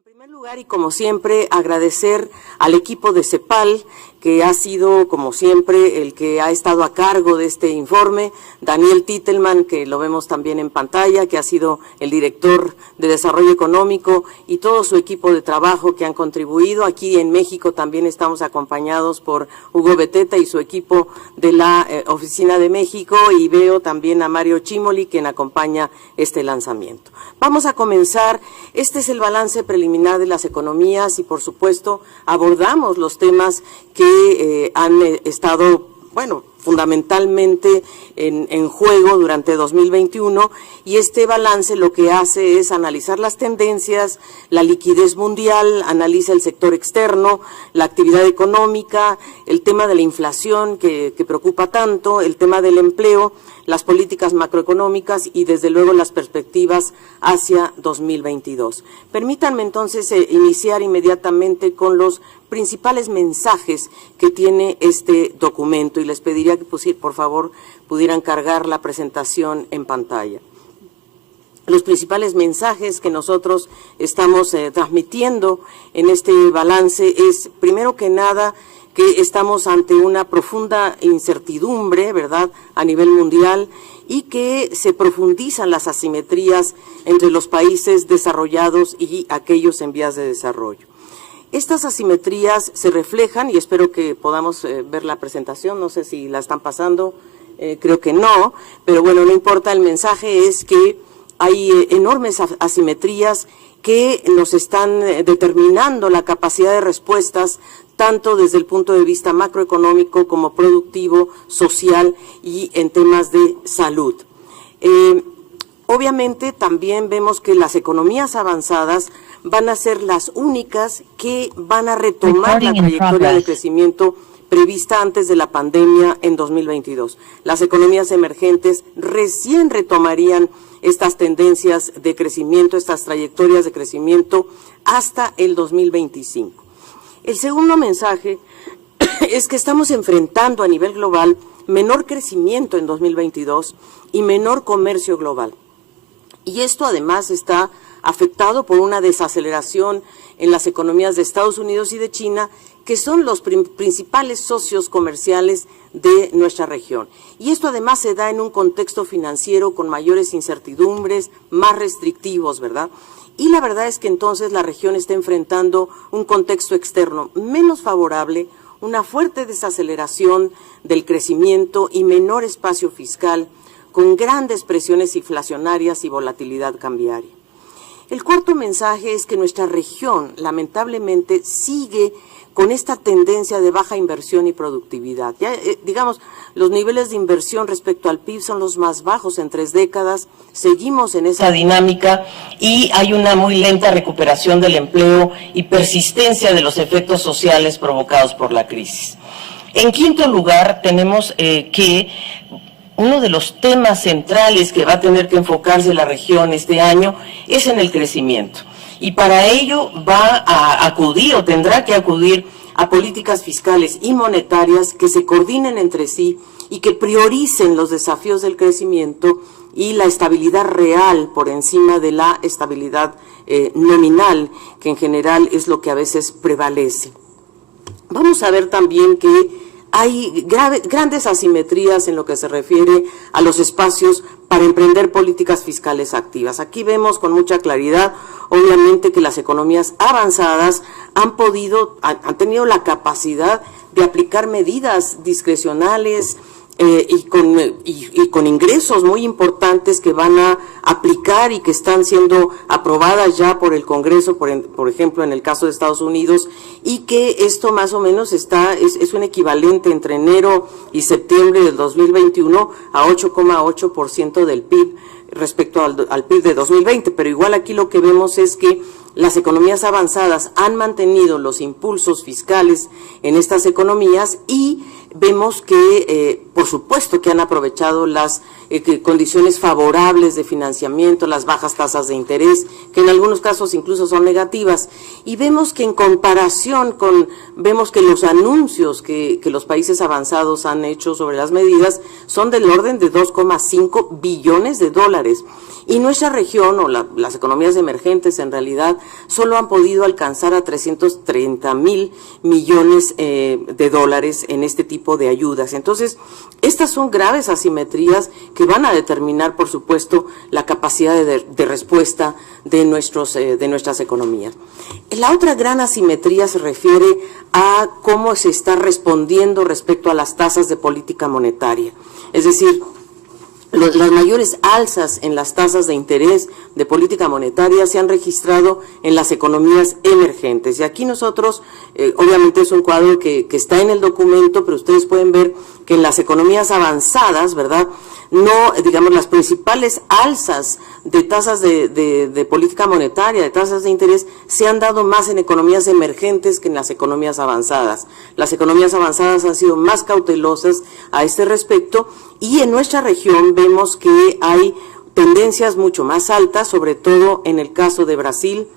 En primer lugar, y como siempre, agradecer al equipo de CEPAL, que ha sido, como siempre, el que ha estado a cargo de este informe, Daniel Titelman, que lo vemos también en pantalla, que ha sido el director de Desarrollo Económico, y todo su equipo de trabajo que han contribuido. Aquí en México también estamos acompañados por Hugo Beteta y su equipo de la Oficina de México, y veo también a Mario Chimoli, quien acompaña este lanzamiento. Vamos a comenzar. Este es el balance preliminar de las economías y, por supuesto, abordamos los temas que han estado, fundamentalmente en juego durante 2021, y este balance lo que hace es analizar las tendencias, la liquidez mundial, analiza el sector externo, la actividad económica, el tema de la inflación que preocupa tanto, el tema del empleo, las políticas macroeconómicas y desde luego las perspectivas hacia 2022. Permítanme entonces iniciar inmediatamente con los principales mensajes que tiene este documento, y les pediría que por favor pudieran cargar la presentación en pantalla. Los principales mensajes que nosotros estamos transmitiendo en este balance es, primero que nada, que estamos ante una profunda incertidumbre, ¿verdad?, a nivel mundial, y que se profundizan las asimetrías entre los países desarrollados y aquellos en vías de desarrollo. Estas asimetrías se reflejan, y espero que podamos ver la presentación, no sé si la están pasando, creo que no, pero bueno, no importa, el mensaje es que hay enormes asimetrías que nos están determinando la capacidad de respuestas, tanto desde el punto de vista macroeconómico como productivo, social y en temas de salud. Obviamente también vemos que las economías avanzadas van a ser las únicas que van a retomar la trayectoria de crecimiento prevista antes de la pandemia en 2022. Las economías emergentes recién retomarían estas tendencias de crecimiento, estas trayectorias de crecimiento hasta el 2025. El segundo mensaje es que estamos enfrentando a nivel global menor crecimiento en 2022 y menor comercio global. Y esto además está afectado por una desaceleración en las economías de Estados Unidos y de China, que son los principales socios comerciales de nuestra región. Y esto además se da en un contexto financiero con mayores incertidumbres, más restrictivos, ¿verdad? Y la verdad es que entonces la región está enfrentando un contexto externo menos favorable, una fuerte desaceleración del crecimiento y menor espacio fiscal, con grandes presiones inflacionarias y volatilidad cambiaria. El cuarto mensaje es que nuestra región, lamentablemente, sigue con esta tendencia de baja inversión y productividad. Ya, digamos, los niveles de inversión respecto al PIB son los más bajos en 3 décadas, seguimos en esa dinámica y hay una muy lenta recuperación del empleo y persistencia de los efectos sociales provocados por la crisis. En quinto lugar, tenemos que uno de los temas centrales que va a tener que enfocarse la región este año es en el crecimiento. Y para ello va a acudir o tendrá que acudir a políticas fiscales y monetarias que se coordinen entre sí y que prioricen los desafíos del crecimiento y la estabilidad real por encima de la estabilidad nominal, que en general es lo que a veces prevalece. Vamos a ver también que hay grandes asimetrías en lo que se refiere a los espacios para emprender políticas fiscales activas. Aquí vemos con mucha claridad, obviamente, que las economías avanzadas han tenido la capacidad de aplicar medidas discrecionales y con ingresos muy importantes que van a aplicar y que están siendo aprobadas ya por el Congreso, por ejemplo, en el caso de Estados Unidos, y que esto más o menos es un equivalente entre enero y septiembre del 2021 a 8,8% del PIB respecto al PIB de 2020, pero igual aquí lo que vemos es que las economías avanzadas han mantenido los impulsos fiscales en estas economías y vemos que, por supuesto, que han aprovechado las condiciones favorables de financiamiento, las bajas tasas de interés, que en algunos casos incluso son negativas, y vemos que en comparación vemos que los anuncios que los países avanzados han hecho sobre las medidas son del orden de 2,5 billones de dólares. Y nuestra región, o las economías emergentes en realidad, solo han podido alcanzar a 330,000 millones de dólares en este tipo de ayudas. Entonces, estas son graves asimetrías que van a determinar, por supuesto, la capacidad de respuesta de nuestras economías. La otra gran asimetría se refiere a cómo se está respondiendo respecto a las tasas de política monetaria. Es decir, las mayores alzas en las tasas de interés de política monetaria se han registrado en las economías emergentes. Y aquí nosotros, obviamente es un cuadro que está en el documento, pero ustedes pueden ver que en las economías avanzadas, ¿verdad?, no, digamos, las principales alzas de tasas de política monetaria, de tasas de interés, se han dado más en economías emergentes que en las economías avanzadas. Las economías avanzadas han sido más cautelosas a este respecto, y en nuestra región vemos que hay tendencias mucho más altas, sobre todo en el caso de Brasil.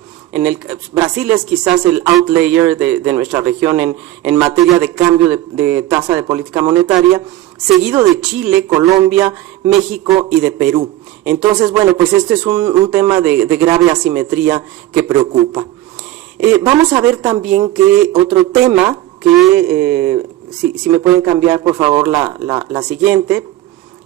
Brasil es quizás el outlier de nuestra región en materia de cambio de tasa de política monetaria, seguido de Chile, Colombia, México y de Perú. Entonces, bueno, pues este es un tema de grave asimetría que preocupa. Vamos a ver también que otro tema que, si me pueden cambiar por favor la siguiente.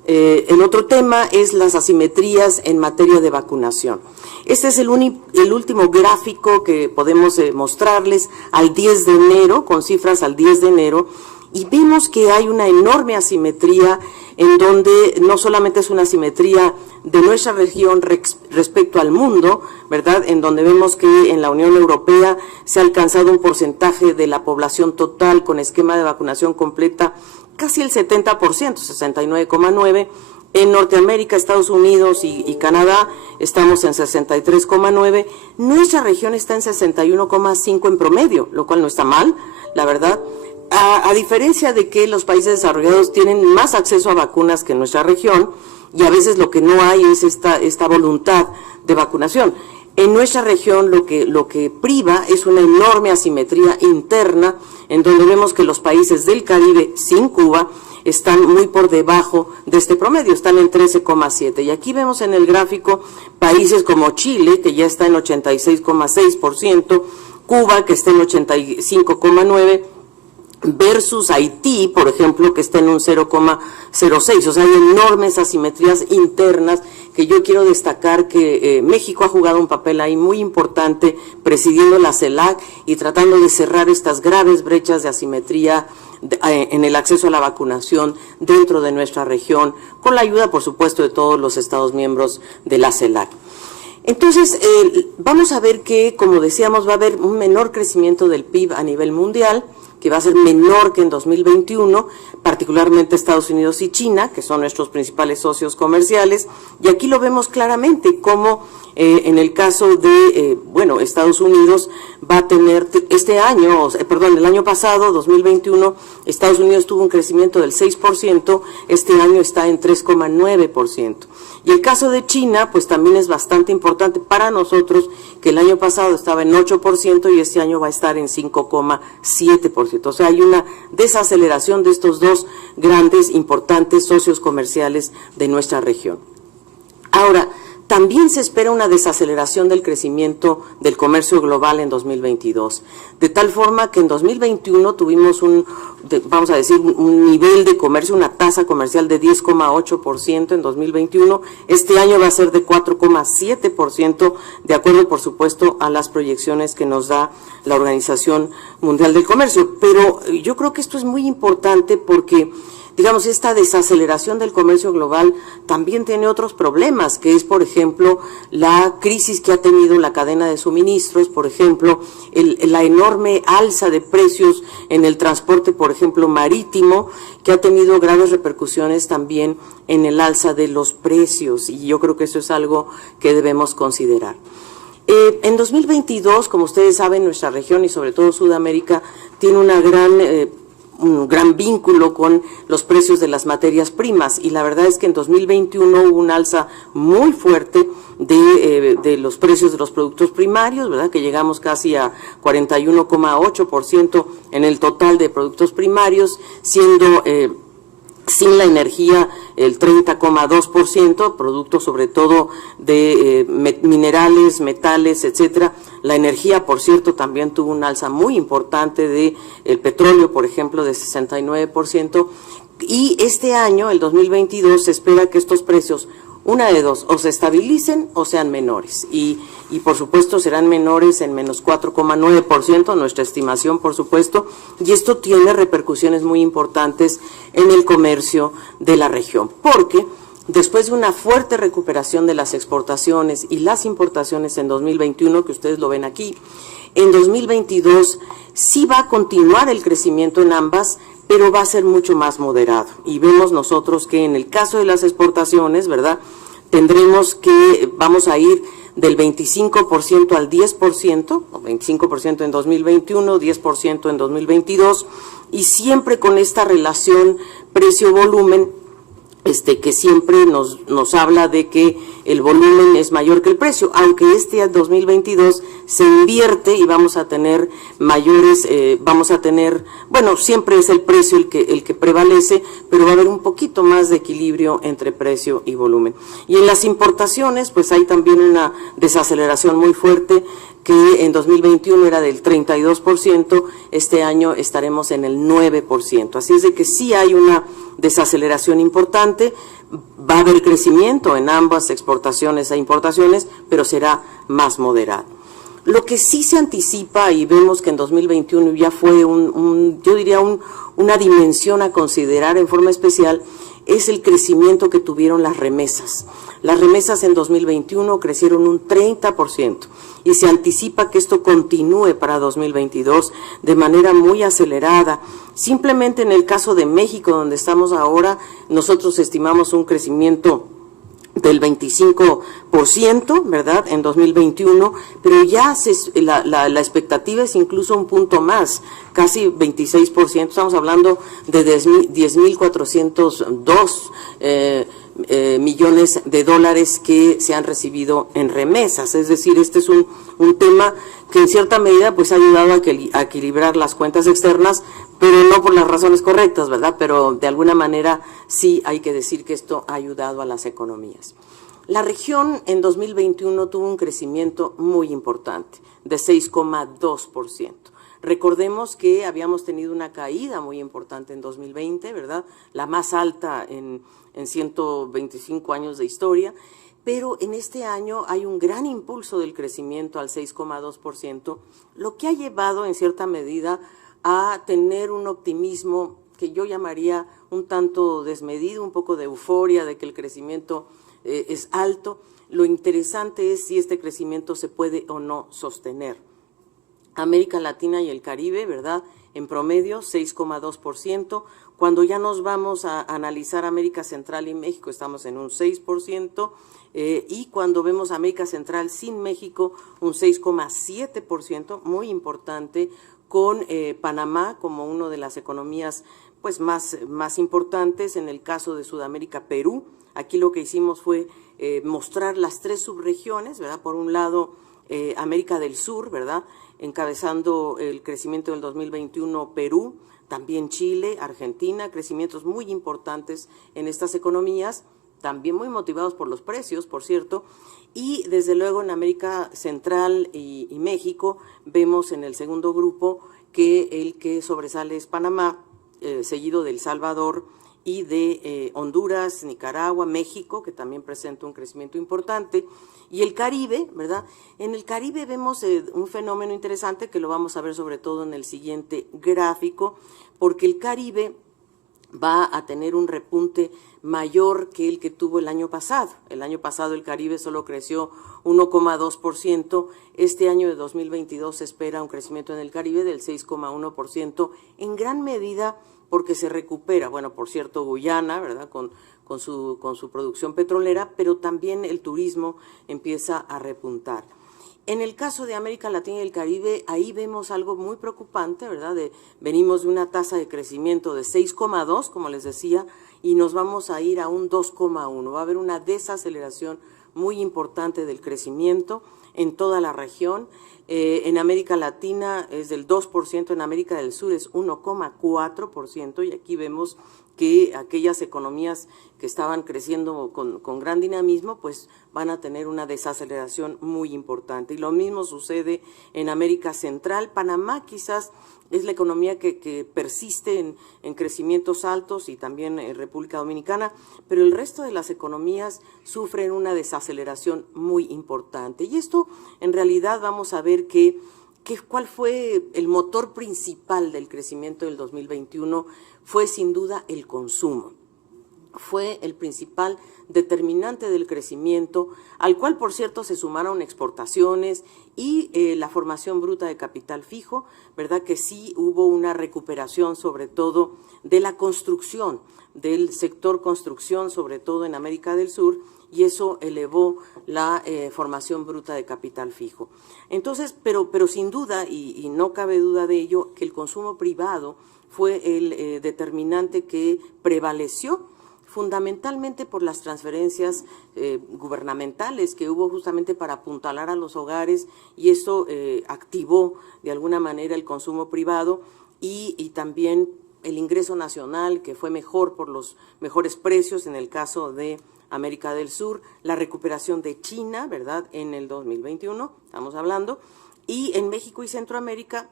El otro tema es las asimetrías en materia de vacunación. Este es el último gráfico que podemos mostrarles al 10 de enero, con cifras al 10 de enero, y vemos que hay una enorme asimetría en donde no solamente es una asimetría de nuestra región respecto al mundo, ¿verdad?, en donde vemos que en la Unión Europea se ha alcanzado un porcentaje de la población total con esquema de vacunación completa casi el 70%, 69,9%. En Norteamérica, Estados Unidos y Canadá estamos en 63,9%. Nuestra región está en 61,5% en promedio, lo cual no está mal, la verdad. A diferencia de que los países desarrollados tienen más acceso a vacunas que nuestra región, y a veces lo que no hay es esta voluntad de vacunación. En nuestra región lo que priva es una enorme asimetría interna, en donde vemos que los países del Caribe, sin Cuba, están muy por debajo de este promedio, están en 13,7%. Y aquí vemos en el gráfico países como Chile, que ya está en 86,6%, Cuba, que está en 85,9%, versus Haití, por ejemplo, que está en un 0,06%. O sea, hay enormes asimetrías internas que yo quiero destacar que México ha jugado un papel ahí muy importante presidiendo la CELAC y tratando de cerrar estas graves brechas de asimetría en el acceso a la vacunación dentro de nuestra región, con la ayuda, por supuesto, de todos los Estados miembros de la CELAC. Entonces, vamos a ver que, como decíamos, va a haber un menor crecimiento del PIB a nivel mundial, que va a ser menor que en 2021, particularmente Estados Unidos y China, que son nuestros principales socios comerciales, y aquí lo vemos claramente como en el caso de, Estados Unidos va a tener el año pasado, 2021, Estados Unidos tuvo un crecimiento del 6%, este año está en 3,9%. Y el caso de China, pues también es bastante importante para nosotros, que el año pasado estaba en 8% y este año va a estar en 5,7%. O sea, hay una desaceleración de estos dos grandes, importantes socios comerciales de nuestra región. Ahora, también se espera una desaceleración del crecimiento del comercio global en 2022, de tal forma que en 2021 tuvimos un nivel de comercio, una tasa comercial de 10,8% en 2021, este año va a ser de 4,7%, de acuerdo, por supuesto, a las proyecciones que nos da la Organización Mundial del Comercio. Pero yo creo que esto es muy importante porque, digamos, esta desaceleración del comercio global también tiene otros problemas, que es, por ejemplo, la crisis que ha tenido la cadena de suministros, por ejemplo, la enorme alza de precios en el transporte, por ejemplo, marítimo, que ha tenido graves repercusiones también en el alza de los precios, y yo creo que eso es algo que debemos considerar. En 2022, como ustedes saben, nuestra región y sobre todo Sudamérica tiene una gran un gran vínculo con los precios de las materias primas, y la verdad es que en 2021 hubo un alza muy fuerte de los precios de los productos primarios, ¿verdad? Que llegamos casi a 41,8% en el total de productos primarios, siendo sin la energía el 30,2%, producto sobre todo de minerales, metales, etcétera. La energía, por cierto, también tuvo un alza muy importante de el petróleo, por ejemplo, de 69%. Y este año, el 2022, se espera que estos precios, una de dos, o se estabilicen o sean menores. Y por supuesto serán menores en menos 4,9%, nuestra estimación, por supuesto, y esto tiene repercusiones muy importantes en el comercio de la región, porque después de una fuerte recuperación de las exportaciones y las importaciones en 2021, que ustedes lo ven aquí, en 2022 sí va a continuar el crecimiento en ambas, pero va a ser mucho más moderado. Y vemos nosotros que en el caso de las exportaciones, ¿verdad?, vamos a ir del 25% al 10%, o 25% en 2021, 10% en 2022, y siempre con esta relación precio-volumen, que siempre nos habla de que el volumen es mayor que el precio, aunque este 2022 se invierte y vamos a tener mayores, bueno, siempre es el precio el que prevalece, pero va a haber un poquito más de equilibrio entre precio y volumen. Y en las importaciones, pues hay también una desaceleración muy fuerte, que en 2021 era del 32%, este año estaremos en el 9%. Así es de que sí hay una desaceleración importante, va a haber crecimiento en ambas exportaciones e importaciones, pero será más moderado. Lo que sí se anticipa, y vemos que en 2021 ya fue yo diría una dimensión a considerar en forma especial, es el crecimiento que tuvieron las remesas. Las remesas en 2021 crecieron un 30% y se anticipa que esto continúe para 2022 de manera muy acelerada. Simplemente en el caso de México, donde estamos ahora, nosotros estimamos un crecimiento del 25%, ¿verdad?, en 2021, pero ya la expectativa es incluso un punto más, casi 26%, estamos hablando de 10,402 millones de dólares que se han recibido en remesas. Es decir, este es un tema que en cierta medida pues ha ayudado a equilibrar las cuentas externas, pero no por las razones correctas, ¿verdad? Pero de alguna manera sí hay que decir que esto ha ayudado a las economías. La región en 2021 tuvo un crecimiento muy importante, de 6,2%. Recordemos que habíamos tenido una caída muy importante en 2020, ¿verdad?, la más alta en 125 años de historia, pero en este año hay un gran impulso del crecimiento al 6,2%, lo que ha llevado en cierta medida a tener un optimismo que yo llamaría un tanto desmedido, un poco de euforia de que el crecimiento es alto. Lo interesante es si este crecimiento se puede o no sostener. América Latina y el Caribe, ¿verdad?, en promedio 6,2%. Cuando ya nos vamos a analizar América Central y México, estamos en un 6%, y cuando vemos América Central sin México, un 6,7%, muy importante, con Panamá como una de las economías pues más importantes. En el caso de Sudamérica, Perú, aquí lo que hicimos fue mostrar las tres subregiones, ¿verdad? Por un lado, América del Sur, ¿verdad?, encabezando el crecimiento del 2021 Perú, también Chile, Argentina, crecimientos muy importantes en estas economías, también muy motivados por los precios, por cierto, y desde luego en América Central y México vemos en el segundo grupo que el que sobresale es Panamá, seguido de El Salvador y de Honduras, Nicaragua, México, que también presenta un crecimiento importante, y el Caribe, ¿verdad? En el Caribe vemos un fenómeno interesante que lo vamos a ver sobre todo en el siguiente gráfico, porque el Caribe va a tener un repunte mayor que el que tuvo el año pasado. El año pasado el Caribe solo creció 1,2%, este año de 2022 se espera un crecimiento en el Caribe del 6,1%, en gran medida porque se recupera, bueno, por cierto, Guyana, ¿verdad?, con su producción petrolera, pero también el turismo empieza a repuntar. En el caso de América Latina y el Caribe, ahí vemos algo muy preocupante, ¿verdad? Venimos de una tasa de crecimiento de 6,2, como les decía, y nos vamos a ir a un 2,1. Va a haber una desaceleración muy importante del crecimiento en toda la región. En América Latina es del 2%, en América del Sur es 1,4%, y aquí vemos que aquellas economías que estaban creciendo con gran dinamismo, pues van a tener una desaceleración muy importante. Y lo mismo sucede en América Central. Panamá quizás es la economía que persiste en crecimientos altos, y también República Dominicana, pero el resto de las economías sufren una desaceleración muy importante. Y esto, en realidad, vamos a ver cuál fue el motor principal del crecimiento del 2021, fue sin duda el consumo. Fue el principal determinante del crecimiento, al cual, por cierto, se sumaron exportaciones y la formación bruta de capital fijo, ¿verdad? Que sí hubo una recuperación, sobre todo, de la construcción, del sector construcción, sobre todo en América del Sur, y eso elevó la formación bruta de capital fijo. Entonces, pero sin duda, y no cabe duda de ello, que el consumo privado fue el determinante que prevaleció, fundamentalmente por las transferencias gubernamentales que hubo justamente para apuntalar a los hogares, y eso activó de alguna manera el consumo privado, y también el ingreso nacional, que fue mejor por los mejores precios en el caso de América del Sur, la recuperación de China, ¿verdad?, en el 2021, estamos hablando, y en México y Centroamérica,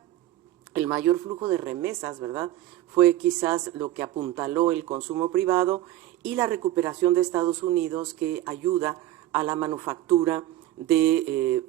el mayor flujo de remesas, ¿verdad?, fue quizás lo que apuntaló el consumo privado, y la recuperación de Estados Unidos, que ayuda a la manufactura de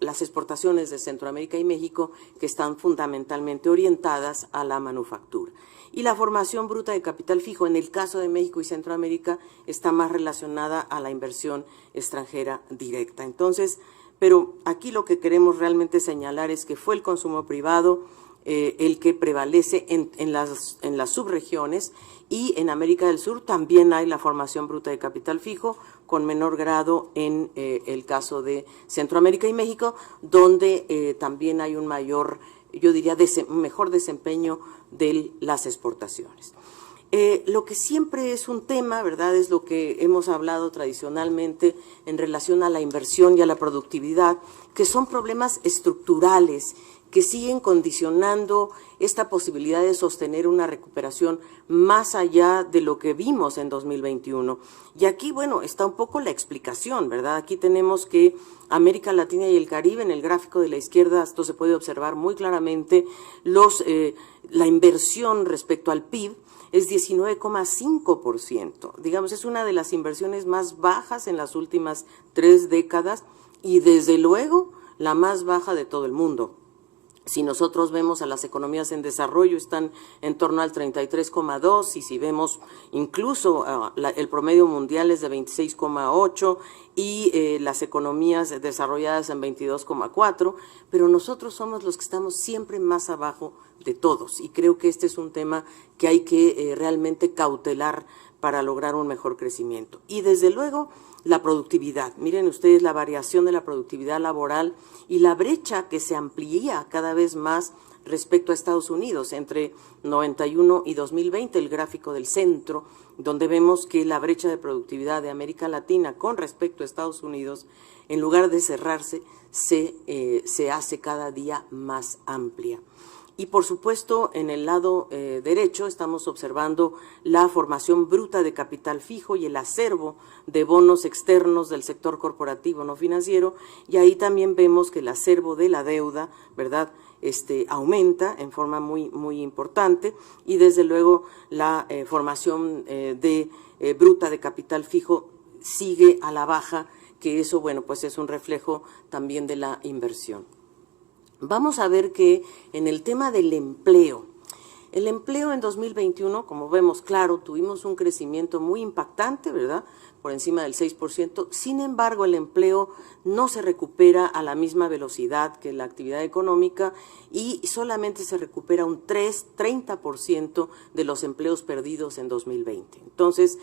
las exportaciones de Centroamérica y México, que están fundamentalmente orientadas a la manufactura. Y la formación bruta de capital fijo, en el caso de México y Centroamérica, está más relacionada a la inversión extranjera directa. Entonces, pero aquí lo que queremos realmente señalar es que fue el consumo privado el que prevalece en las subregiones, y en América del Sur también hay la formación bruta de capital fijo, con menor grado en el caso de Centroamérica y México, donde también hay un mayor, yo diría, mejor desempeño de las exportaciones. Lo que siempre es un tema, ¿verdad?, es lo que hemos hablado tradicionalmente en relación a la inversión y a la productividad, que son problemas estructurales que siguen condicionando esta posibilidad de sostener una recuperación más allá de lo que vimos en 2021. Y aquí, bueno, está un poco la explicación, ¿verdad? Aquí tenemos que América Latina y el Caribe, en el gráfico de la izquierda, esto se puede observar muy claramente, la inversión respecto al PIB es 19,5%. Digamos, es una de las inversiones más bajas en las últimas 3 décadas, y desde luego la más baja de todo el mundo. Si nosotros vemos a las economías en desarrollo, están en torno al 33,2, y si vemos incluso el promedio mundial es de 26,8, y las economías desarrolladas en 22,4, pero nosotros somos los que estamos siempre más abajo de todos, y creo que este es un tema que hay que realmente cautelar para lograr un mejor crecimiento. Y desde luego, la productividad. Miren ustedes la variación de la productividad laboral y la brecha que se amplía cada vez más respecto a Estados Unidos entre 91 y 2020, el gráfico del centro, donde vemos que la brecha de productividad de América Latina con respecto a Estados Unidos, en lugar de cerrarse, se hace cada día más amplia. Y por supuesto, en el lado derecho estamos observando la formación bruta de capital fijo y el acervo de bonos externos del sector corporativo no financiero, y ahí también vemos que el acervo de la deuda, ¿verdad?, aumenta en forma muy importante, y desde luego la formación bruta de capital fijo sigue a la baja, que eso, bueno, pues es un reflejo también de la inversión. Vamos a ver que en el tema del empleo, el empleo en 2021, como vemos, claro, tuvimos un crecimiento muy impactante, ¿verdad?, por encima del 6%, sin embargo, el empleo no se recupera a la misma velocidad que la actividad económica, y solamente se recupera un 30% de los empleos perdidos en 2020. Entonces,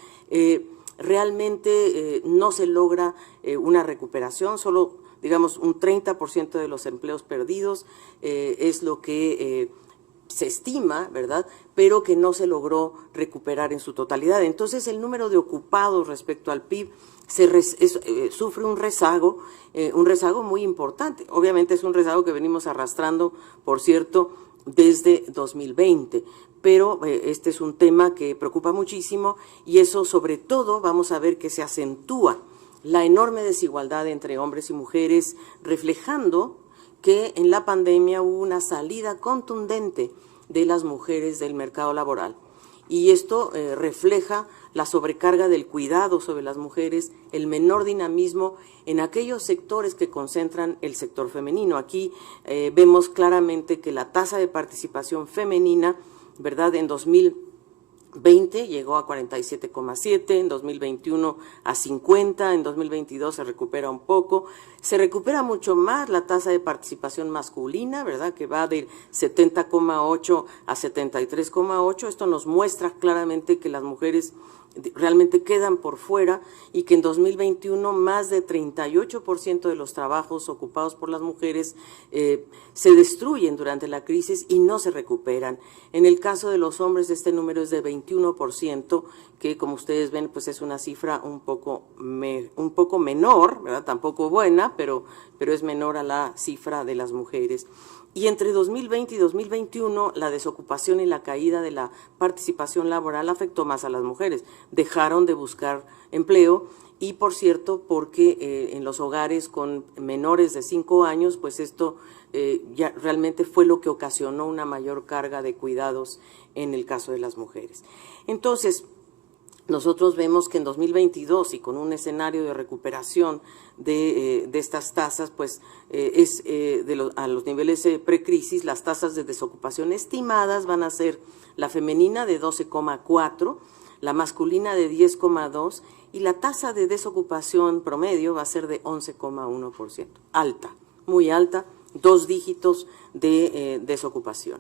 realmente no se logra una recuperación, solo digamos, un 30% de los empleos perdidos es lo que se estima, ¿verdad?, pero que no se logró recuperar en su totalidad. Entonces, el número de ocupados respecto al PIB sufre un rezago muy importante. Obviamente es un rezago que venimos arrastrando, por cierto, desde 2020, pero este es un tema que preocupa muchísimo y eso sobre todo vamos a ver que se acentúa la enorme desigualdad entre hombres y mujeres, reflejando que en la pandemia hubo una salida contundente de las mujeres del mercado laboral. Y esto refleja la sobrecarga del cuidado sobre las mujeres, el menor dinamismo en aquellos sectores que concentran el sector femenino. Aquí vemos claramente que la tasa de participación femenina, ¿verdad?, en 2020 llegó a 47,7, en 2021 a 50, en 2022 se recupera un poco, se recupera mucho más la tasa de participación masculina, ¿verdad?, que va de 70,8 a 73,8. Esto nos muestra claramente que las mujeres realmente quedan por fuera y que en 2021 más de 38% de los trabajos ocupados por las mujeres se destruyen durante la crisis y no se recuperan. En el caso de los hombres este número es de 21%, que como ustedes ven pues es una cifra un poco menor, ¿verdad?, tampoco buena, pero es menor a la cifra de las mujeres. Y entre 2020 y 2021, la desocupación y la caída de la participación laboral afectó más a las mujeres. Dejaron de buscar empleo y, por cierto, porque en los hogares con menores de 5 años, pues esto ya realmente fue lo que ocasionó una mayor carga de cuidados en el caso de las mujeres. Entonces, nosotros vemos que en 2022 y con un escenario de recuperación de estas tasas, pues a los niveles precrisis, las tasas de desocupación estimadas van a ser la femenina de 12,4, la masculina de 10,2 y la tasa de desocupación promedio va a ser de 11,1%. Alta, muy alta, 2 dígitos de desocupación.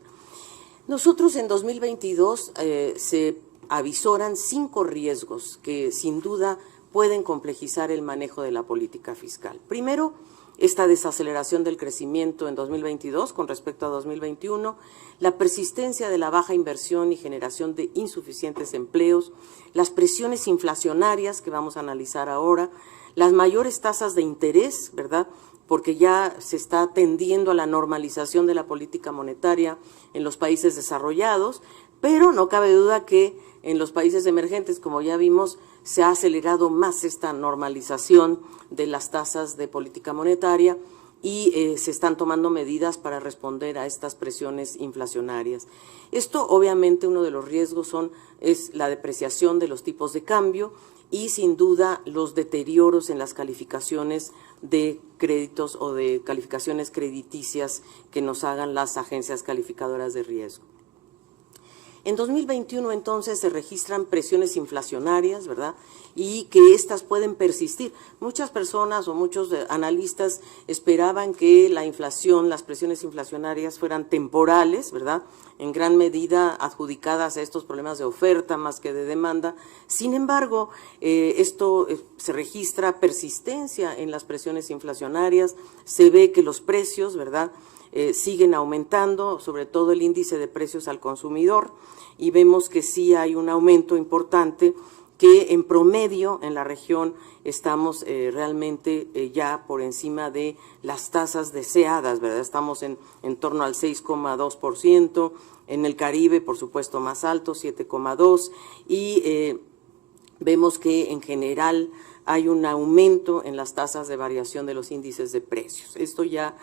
Nosotros en 2022 se avisoran 5 riesgos que sin duda pueden complejizar el manejo de la política fiscal. Primero, esta desaceleración del crecimiento en 2022 con respecto a 2021, la persistencia de la baja inversión y generación de insuficientes empleos, las presiones inflacionarias que vamos a analizar ahora, las mayores tasas de interés, ¿verdad?, porque ya se está tendiendo a la normalización de la política monetaria en los países desarrollados, pero no cabe duda que en los países emergentes, como ya vimos, se ha acelerado más esta normalización de las tasas de política monetaria y se están tomando medidas para responder a estas presiones inflacionarias. Esto, obviamente, uno de los riesgos es la depreciación de los tipos de cambio y, sin duda, los deterioros en las calificaciones de créditos o de calificaciones crediticias que nos hagan las agencias calificadoras de riesgo. En 2021, entonces, se registran presiones inflacionarias, ¿verdad?, y que estas pueden persistir. Muchas personas o muchos analistas esperaban que la inflación, las presiones inflacionarias fueran temporales, ¿verdad?, en gran medida adjudicadas a estos problemas de oferta más que de demanda. Sin embargo, se registra persistencia en las presiones inflacionarias, se ve que los precios, ¿verdad?, siguen aumentando, sobre todo el índice de precios al consumidor, y vemos que sí hay un aumento importante, que en promedio en la región estamos realmente ya por encima de las tasas deseadas, ¿verdad? Estamos en torno al 6,2%, en el Caribe, por supuesto, más alto, 7,2%, y vemos que en general hay un aumento en las tasas de variación de los índices de precios. Esto ya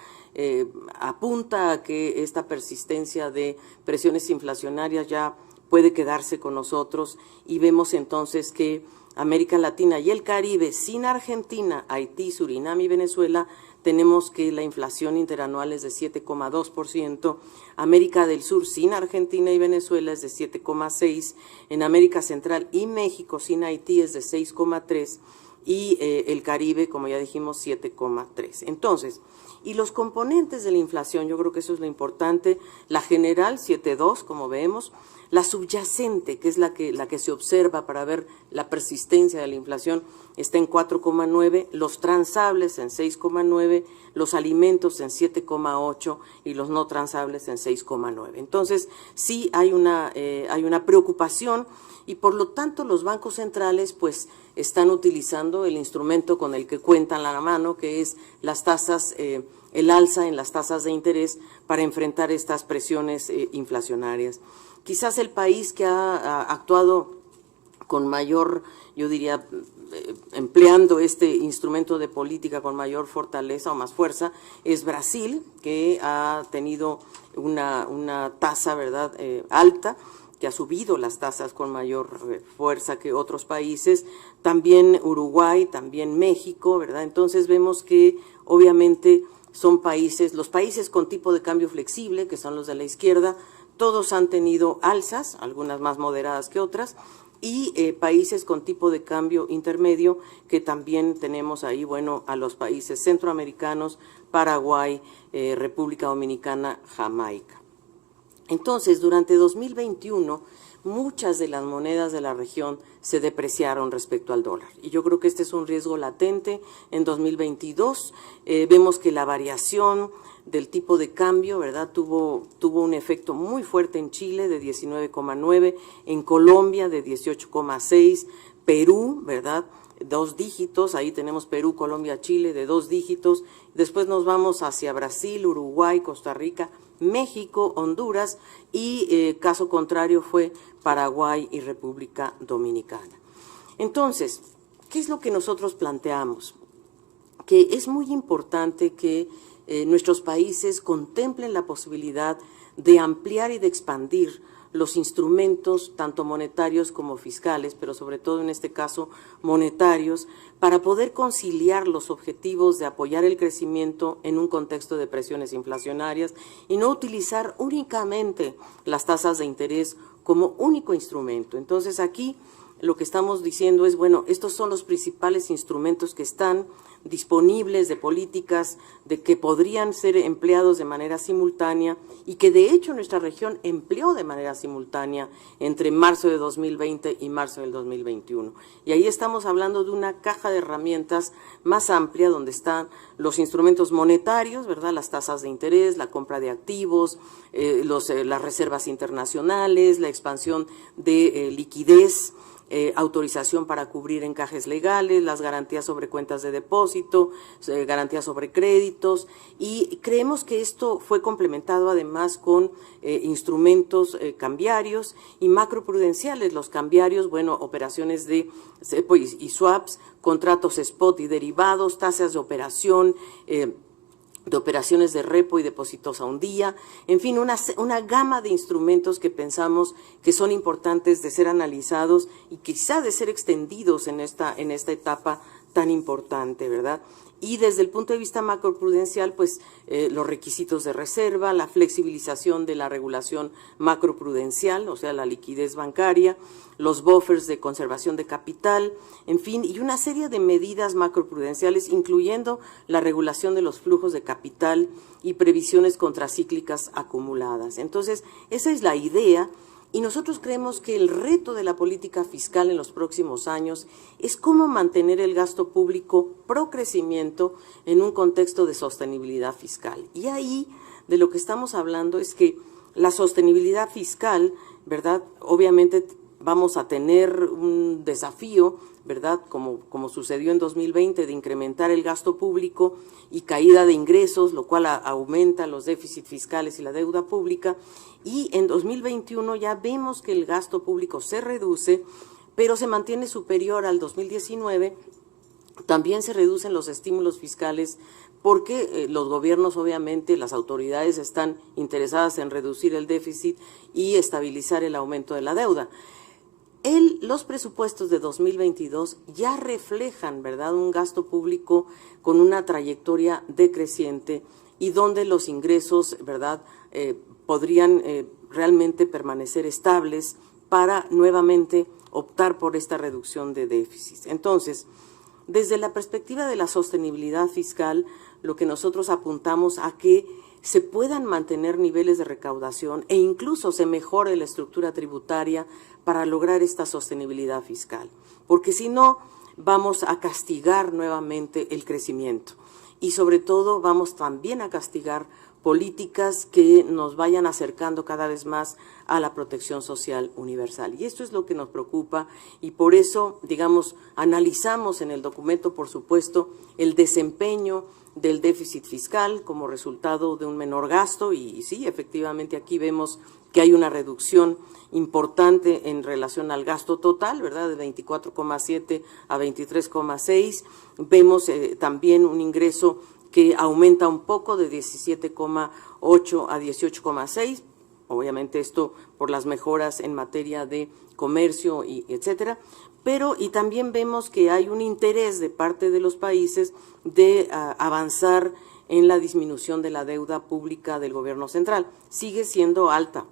apunta a que esta persistencia de presiones inflacionarias ya puede quedarse con nosotros y vemos entonces que América Latina y el Caribe, sin Argentina, Haití, Surinam y Venezuela, tenemos que la inflación interanual es de 7,2%, América del Sur sin Argentina y Venezuela es de 7,6%, en América Central y México sin Haití es de 6,3%, y el Caribe, como ya dijimos, 7,3%. Entonces, y los componentes de la inflación, yo creo que eso es lo importante, la general 7,2, como vemos, La subyacente, que es la que se observa para ver la persistencia de la inflación, está en 4,9, los transables en 6,9, los alimentos en 7,8 y los no transables en 6,9. Entonces, sí hay una preocupación y por lo tanto los bancos centrales pues están utilizando el instrumento con el que cuentan a la mano, que es las tasas, el alza en las tasas de interés para enfrentar estas presiones inflacionarias. Quizás el país que ha actuado con mayor, yo diría, empleando este instrumento de política con mayor fortaleza o más fuerza, es Brasil, que ha tenido una tasa, ¿verdad?, alta, que ha subido las tasas con mayor fuerza que otros países, también Uruguay, también México, ¿verdad? Entonces vemos que obviamente son países, los países con tipo de cambio flexible, que son los de la izquierda, todos han tenido alzas, algunas más moderadas que otras, y países con tipo de cambio intermedio, que también tenemos ahí, bueno, a los países centroamericanos, Paraguay, República Dominicana, Jamaica. Entonces, durante 2021, muchas de las monedas de la región se depreciaron respecto al dólar. Y yo creo que este es un riesgo latente en 2022. Vemos que la variación del tipo de cambio, ¿verdad?, tuvo un efecto muy fuerte en Chile de 19,9, en Colombia de 18,6, Perú, ¿verdad?, 2 dígitos, ahí tenemos Perú, Colombia, Chile de 2 dígitos, después nos vamos hacia Brasil, Uruguay, Costa Rica, México, Honduras y caso contrario fue Paraguay y República Dominicana. Entonces, ¿qué es lo que nosotros planteamos? Que es muy importante que nuestros países contemplen la posibilidad de ampliar y de expandir los instrumentos, tanto monetarios como fiscales, pero sobre todo en este caso monetarios, para poder conciliar los objetivos de apoyar el crecimiento en un contexto de presiones inflacionarias y no utilizar únicamente las tasas de interés como único instrumento. Entonces aquí lo que estamos diciendo es, bueno, estos son los principales instrumentos que están disponibles de políticas de que podrían ser empleados de manera simultánea y que de hecho nuestra región empleó de manera simultánea entre marzo de 2020 y marzo del 2021. Y ahí estamos hablando de una caja de herramientas más amplia donde están los instrumentos monetarios, ¿verdad?, las tasas de interés, la compra de activos, las reservas internacionales, la expansión de liquidez, autorización para cubrir encajes legales, las garantías sobre cuentas de depósito, garantías sobre créditos, y creemos que esto fue complementado además con instrumentos cambiarios y macroprudenciales. Los cambiarios, bueno, operaciones de cepo y swaps, contratos spot y derivados, tasas de operación, de operaciones de repo y depósitos a un día, en fin, una gama de instrumentos que pensamos que son importantes de ser analizados y quizá de ser extendidos en esta etapa tan importante, ¿verdad? Y desde el punto de vista macroprudencial, pues los requisitos de reserva, la flexibilización de la regulación macroprudencial, o sea, la liquidez bancaria, los buffers de conservación de capital, en fin, y una serie de medidas macroprudenciales, incluyendo la regulación de los flujos de capital y previsiones contracíclicas acumuladas. Entonces, esa es la idea. Y nosotros creemos que el reto de la política fiscal en los próximos años es cómo mantener el gasto público pro crecimiento en un contexto de sostenibilidad fiscal. Y ahí de lo que estamos hablando es que la sostenibilidad fiscal, ¿verdad?, obviamente vamos a tener un desafío, ¿verdad?, como sucedió en 2020, de incrementar el gasto público y caída de ingresos, lo cual aumenta los déficits fiscales y la deuda pública. Y en 2021 ya vemos que el gasto público se reduce, pero se mantiene superior al 2019. También se reducen los estímulos fiscales porque los gobiernos, obviamente, las autoridades están interesadas en reducir el déficit y estabilizar el aumento de la deuda. Los presupuestos de 2022 ya reflejan, ¿verdad?, un gasto público con una trayectoria decreciente y donde los ingresos, ¿verdad?, podrían realmente permanecer estables para nuevamente optar por esta reducción de déficits. Entonces, desde la perspectiva de la sostenibilidad fiscal, lo que nosotros apuntamos a que se puedan mantener niveles de recaudación e incluso se mejore la estructura tributaria para lograr esta sostenibilidad fiscal. Porque si no, vamos a castigar nuevamente el crecimiento y sobre todo vamos también a castigar políticas que nos vayan acercando cada vez más a la protección social universal. Y esto es lo que nos preocupa y por eso, digamos, analizamos en el documento, por supuesto, el desempeño del déficit fiscal como resultado de un menor gasto y sí, efectivamente aquí vemos que hay una reducción importante en relación al gasto total, ¿verdad?, de 24,7 a 23,6. Vemos también un ingreso que aumenta un poco de 17,8 a 18,6. Obviamente esto por las mejoras en materia de comercio y etcétera. Y también vemos que hay un interés de parte de los países de avanzar en la disminución de la deuda pública del gobierno central. Sigue siendo alta,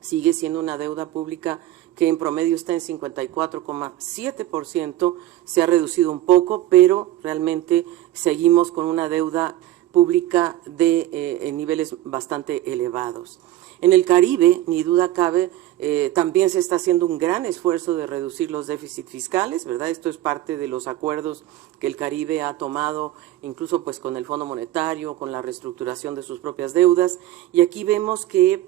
sigue siendo una deuda pública que en promedio está en 54,7%, se ha reducido un poco, pero realmente seguimos con una deuda pública en niveles bastante elevados. En el Caribe, ni duda cabe, también se está haciendo un gran esfuerzo de reducir los déficits fiscales, ¿verdad? Esto es parte de los acuerdos que el Caribe ha tomado, incluso pues con el Fondo Monetario, con la reestructuración de sus propias deudas, y aquí vemos que,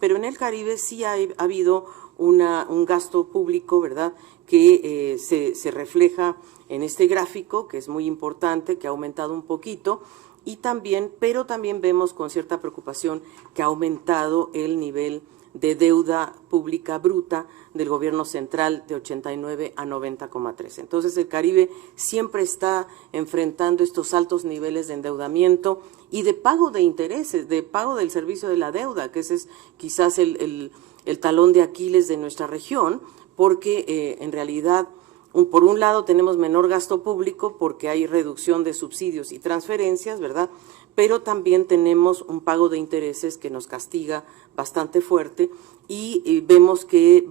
pero en el Caribe sí ha habido un gasto público, ¿verdad?, que se refleja en este gráfico, que es muy importante, que ha aumentado un poquito, pero también vemos con cierta preocupación que ha aumentado el nivel de deuda pública bruta del gobierno central de 89 a 90,3. Entonces el Caribe siempre está enfrentando estos altos niveles de endeudamiento y de pago de intereses, de pago del servicio de la deuda, que ese es quizás el talón de Aquiles de nuestra región, porque en realidad, por un lado tenemos menor gasto público porque hay reducción de subsidios y transferencias, ¿verdad?, pero también tenemos un pago de intereses que nos castiga bastante fuerte y vemos que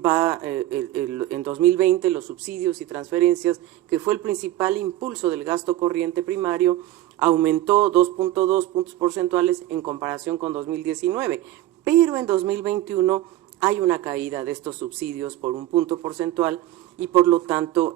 en 2020 los subsidios y transferencias, que fue el principal impulso del gasto corriente primario, aumentó 2,2 puntos porcentuales en comparación con 2019, pero en 2021 hay una caída de estos subsidios por 1 punto porcentual y por lo tanto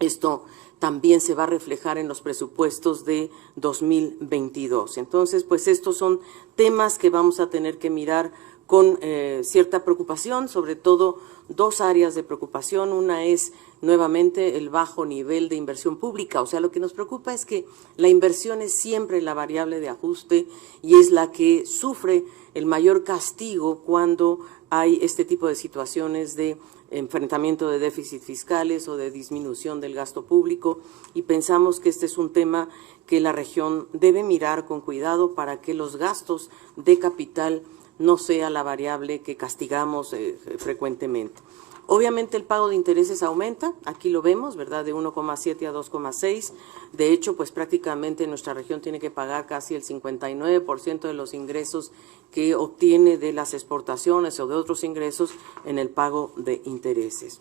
esto también se va a reflejar en los presupuestos de 2022. Entonces, pues estos son temas que vamos a tener que mirar con cierta preocupación, sobre todo dos áreas de preocupación. Una es nuevamente el bajo nivel de inversión pública, o sea, lo que nos preocupa es que la inversión es siempre la variable de ajuste y es la que sufre el mayor castigo cuando hay este tipo de situaciones de enfrentamiento de déficits fiscales o de disminución del gasto público, y pensamos que este es un tema que la región debe mirar con cuidado para que los gastos de capital no sea la variable que castigamos frecuentemente. Obviamente el pago de intereses aumenta, aquí lo vemos, ¿verdad?, de 1,7 a 2,6. De hecho, pues prácticamente nuestra región tiene que pagar casi el 59% de los ingresos que obtiene de las exportaciones o de otros ingresos en el pago de intereses.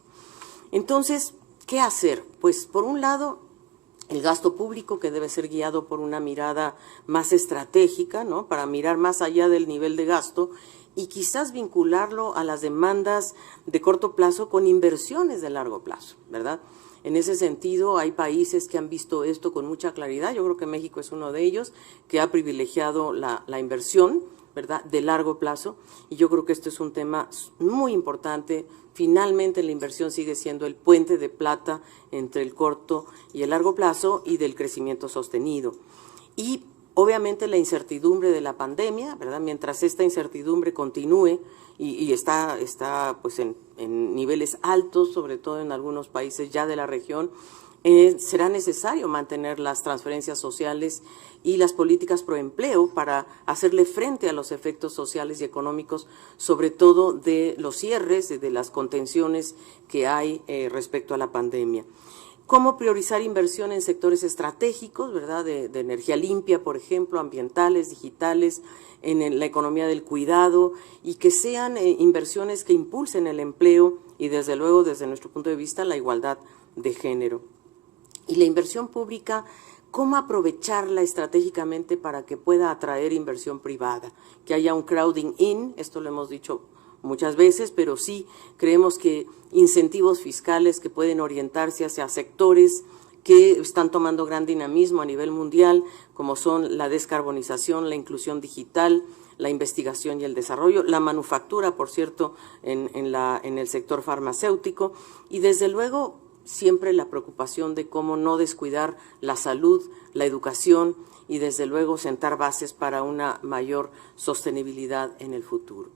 Entonces, ¿qué hacer? Pues por un lado, el gasto público, que debe ser guiado por una mirada más estratégica, ¿no?, para mirar más allá del nivel de gasto y quizás vincularlo a las demandas de corto plazo con inversiones de largo plazo, ¿verdad? En ese sentido, hay países que han visto esto con mucha claridad. Yo creo que México es uno de ellos, que ha privilegiado la inversión, ¿verdad?, de largo plazo, y yo creo que esto es un tema muy importante. Finalmente, la inversión sigue siendo el puente de plata entre el corto y el largo plazo y del crecimiento sostenido. Y obviamente la incertidumbre de la pandemia, ¿verdad?, mientras esta incertidumbre continúe y está pues en niveles altos, sobre todo en algunos países ya de la región, será necesario mantener las transferencias sociales y las políticas pro empleo para hacerle frente a los efectos sociales y económicos, sobre todo de los cierres, de las contenciones que hay respecto a la pandemia. Cómo priorizar inversión en sectores estratégicos, ¿verdad?, de energía limpia, por ejemplo, ambientales, digitales, en la economía del cuidado, y que sean inversiones que impulsen el empleo y, desde luego, desde nuestro punto de vista, la igualdad de género. Y la inversión pública ¿Cómo aprovecharla estratégicamente para que pueda atraer inversión privada? Que haya un crowding in, esto lo hemos dicho muchas veces, pero sí creemos que incentivos fiscales que pueden orientarse hacia sectores que están tomando gran dinamismo a nivel mundial, como son la descarbonización, la inclusión digital, la investigación y el desarrollo, la manufactura, por cierto, en el sector farmacéutico, y desde luego siempre la preocupación de cómo no descuidar la salud, la educación y desde luego sentar bases para una mayor sostenibilidad en el futuro.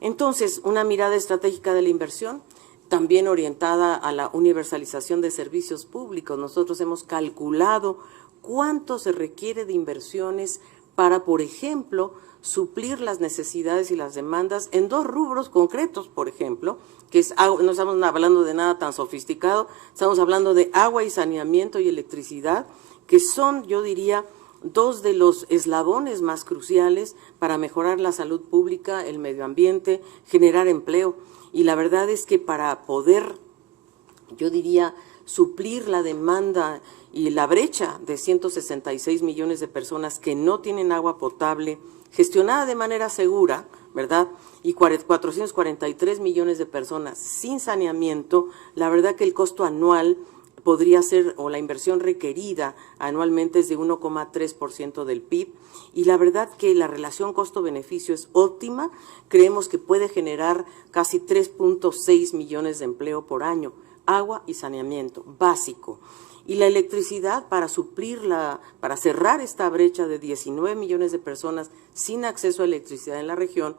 Entonces, una mirada estratégica de la inversión, también orientada a la universalización de servicios públicos. Nosotros hemos calculado cuánto se requiere de inversiones para, por ejemplo, suplir las necesidades y las demandas en 2 rubros concretos, por ejemplo, que es agua. No estamos hablando de nada tan sofisticado, estamos hablando de agua y saneamiento y electricidad, que son, yo diría, 2 de los eslabones más cruciales para mejorar la salud pública, el medio ambiente, generar empleo. Y la verdad es que para poder, yo diría, suplir la demanda y la brecha de 166 millones de personas que no tienen agua potable, gestionada de manera segura, ¿verdad? Y 443 millones de personas sin saneamiento, la verdad que el costo anual podría ser, o la inversión requerida anualmente es de 1,3% del PIB, y la verdad que la relación costo-beneficio es óptima. Creemos que puede generar casi 3.6 millones de empleo por año, agua y saneamiento básico. Y la electricidad para para cerrar esta brecha de 19 millones de personas sin acceso a electricidad en la región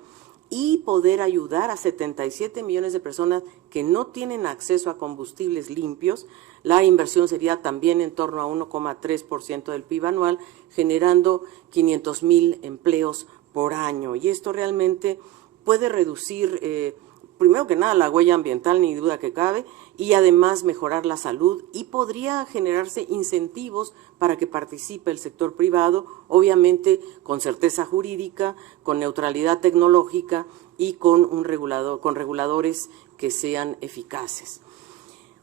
y poder ayudar a 77 millones de personas que no tienen acceso a combustibles limpios. La inversión sería también en torno a 1,3% del PIB anual, generando 500,000 empleos por año. Y esto realmente puede reducir, primero que nada, la huella ambiental, ni duda que cabe, y además mejorar la salud, y podría generarse incentivos para que participe el sector privado, obviamente con certeza jurídica, con neutralidad tecnológica y con reguladores que sean eficaces.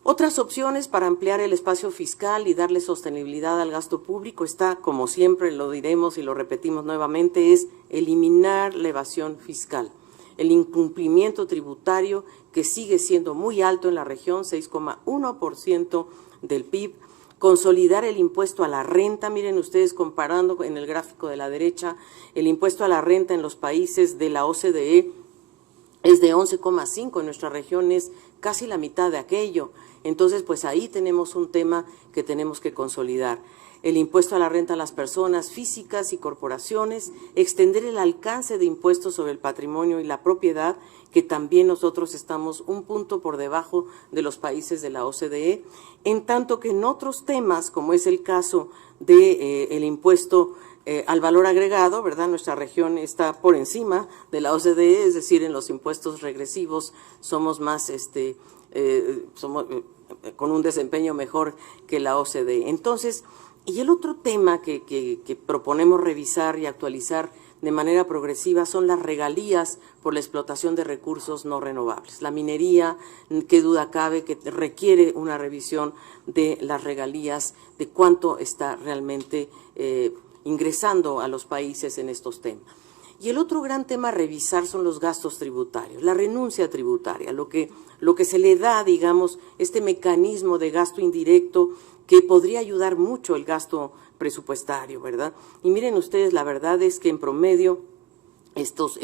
Otras opciones para ampliar el espacio fiscal y darle sostenibilidad al gasto público está, como siempre lo diremos y lo repetimos nuevamente, es eliminar la evasión fiscal. El incumplimiento tributario, que sigue siendo muy alto en la región, 6,1% del PIB, consolidar el impuesto a la renta. Miren ustedes, comparando en el gráfico de la derecha, el impuesto a la renta en los países de la OCDE es de 11,5, en nuestra región es casi la mitad de aquello. Entonces, pues ahí tenemos un tema que tenemos que consolidar. El impuesto a la renta a las personas físicas y corporaciones, extender el alcance de impuestos sobre el patrimonio y la propiedad, que también nosotros estamos un punto por debajo de los países de la OCDE, en tanto que en otros temas, como es el caso de el impuesto al valor agregado, ¿verdad? Nuestra región está por encima de la OCDE, es decir, en los impuestos regresivos somos más, con un desempeño mejor que la OCDE. Entonces, y el otro tema que proponemos revisar y actualizar de manera progresiva son las regalías por la explotación de recursos no renovables. La minería, qué duda cabe que requiere una revisión de las regalías, de cuánto está realmente ingresando a los países en estos temas. Y el otro gran tema a revisar son los gastos tributarios, la renuncia tributaria, lo que se le da, digamos, este mecanismo de gasto indirecto que podría ayudar mucho el gasto presupuestario, ¿verdad? Y miren ustedes, la verdad es que en promedio estos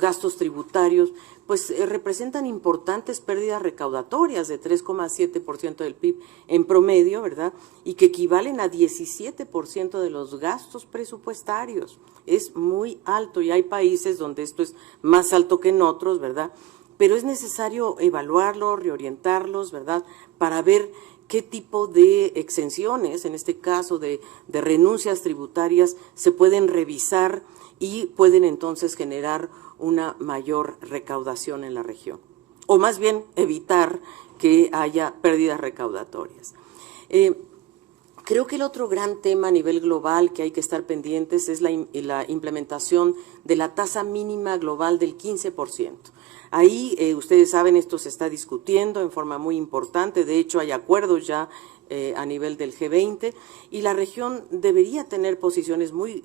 gastos tributarios pues representan importantes pérdidas recaudatorias de 3,7% del PIB en promedio, ¿verdad? Y que equivalen a 17% de los gastos presupuestarios. Es muy alto y hay países donde esto es más alto que en otros, ¿verdad? Pero es necesario evaluarlos, reorientarlos, ¿verdad? Para ver qué tipo de exenciones, en este caso de renuncias tributarias, se pueden revisar y pueden entonces generar una mayor recaudación en la región, o más bien evitar que haya pérdidas recaudatorias. Creo que el otro gran tema a nivel global que hay que estar pendientes es la implementación de la tasa mínima global del 15%. Ahí, ustedes saben, esto se está discutiendo en forma muy importante, de hecho hay acuerdos ya a nivel del G20, y la región debería tener posiciones muy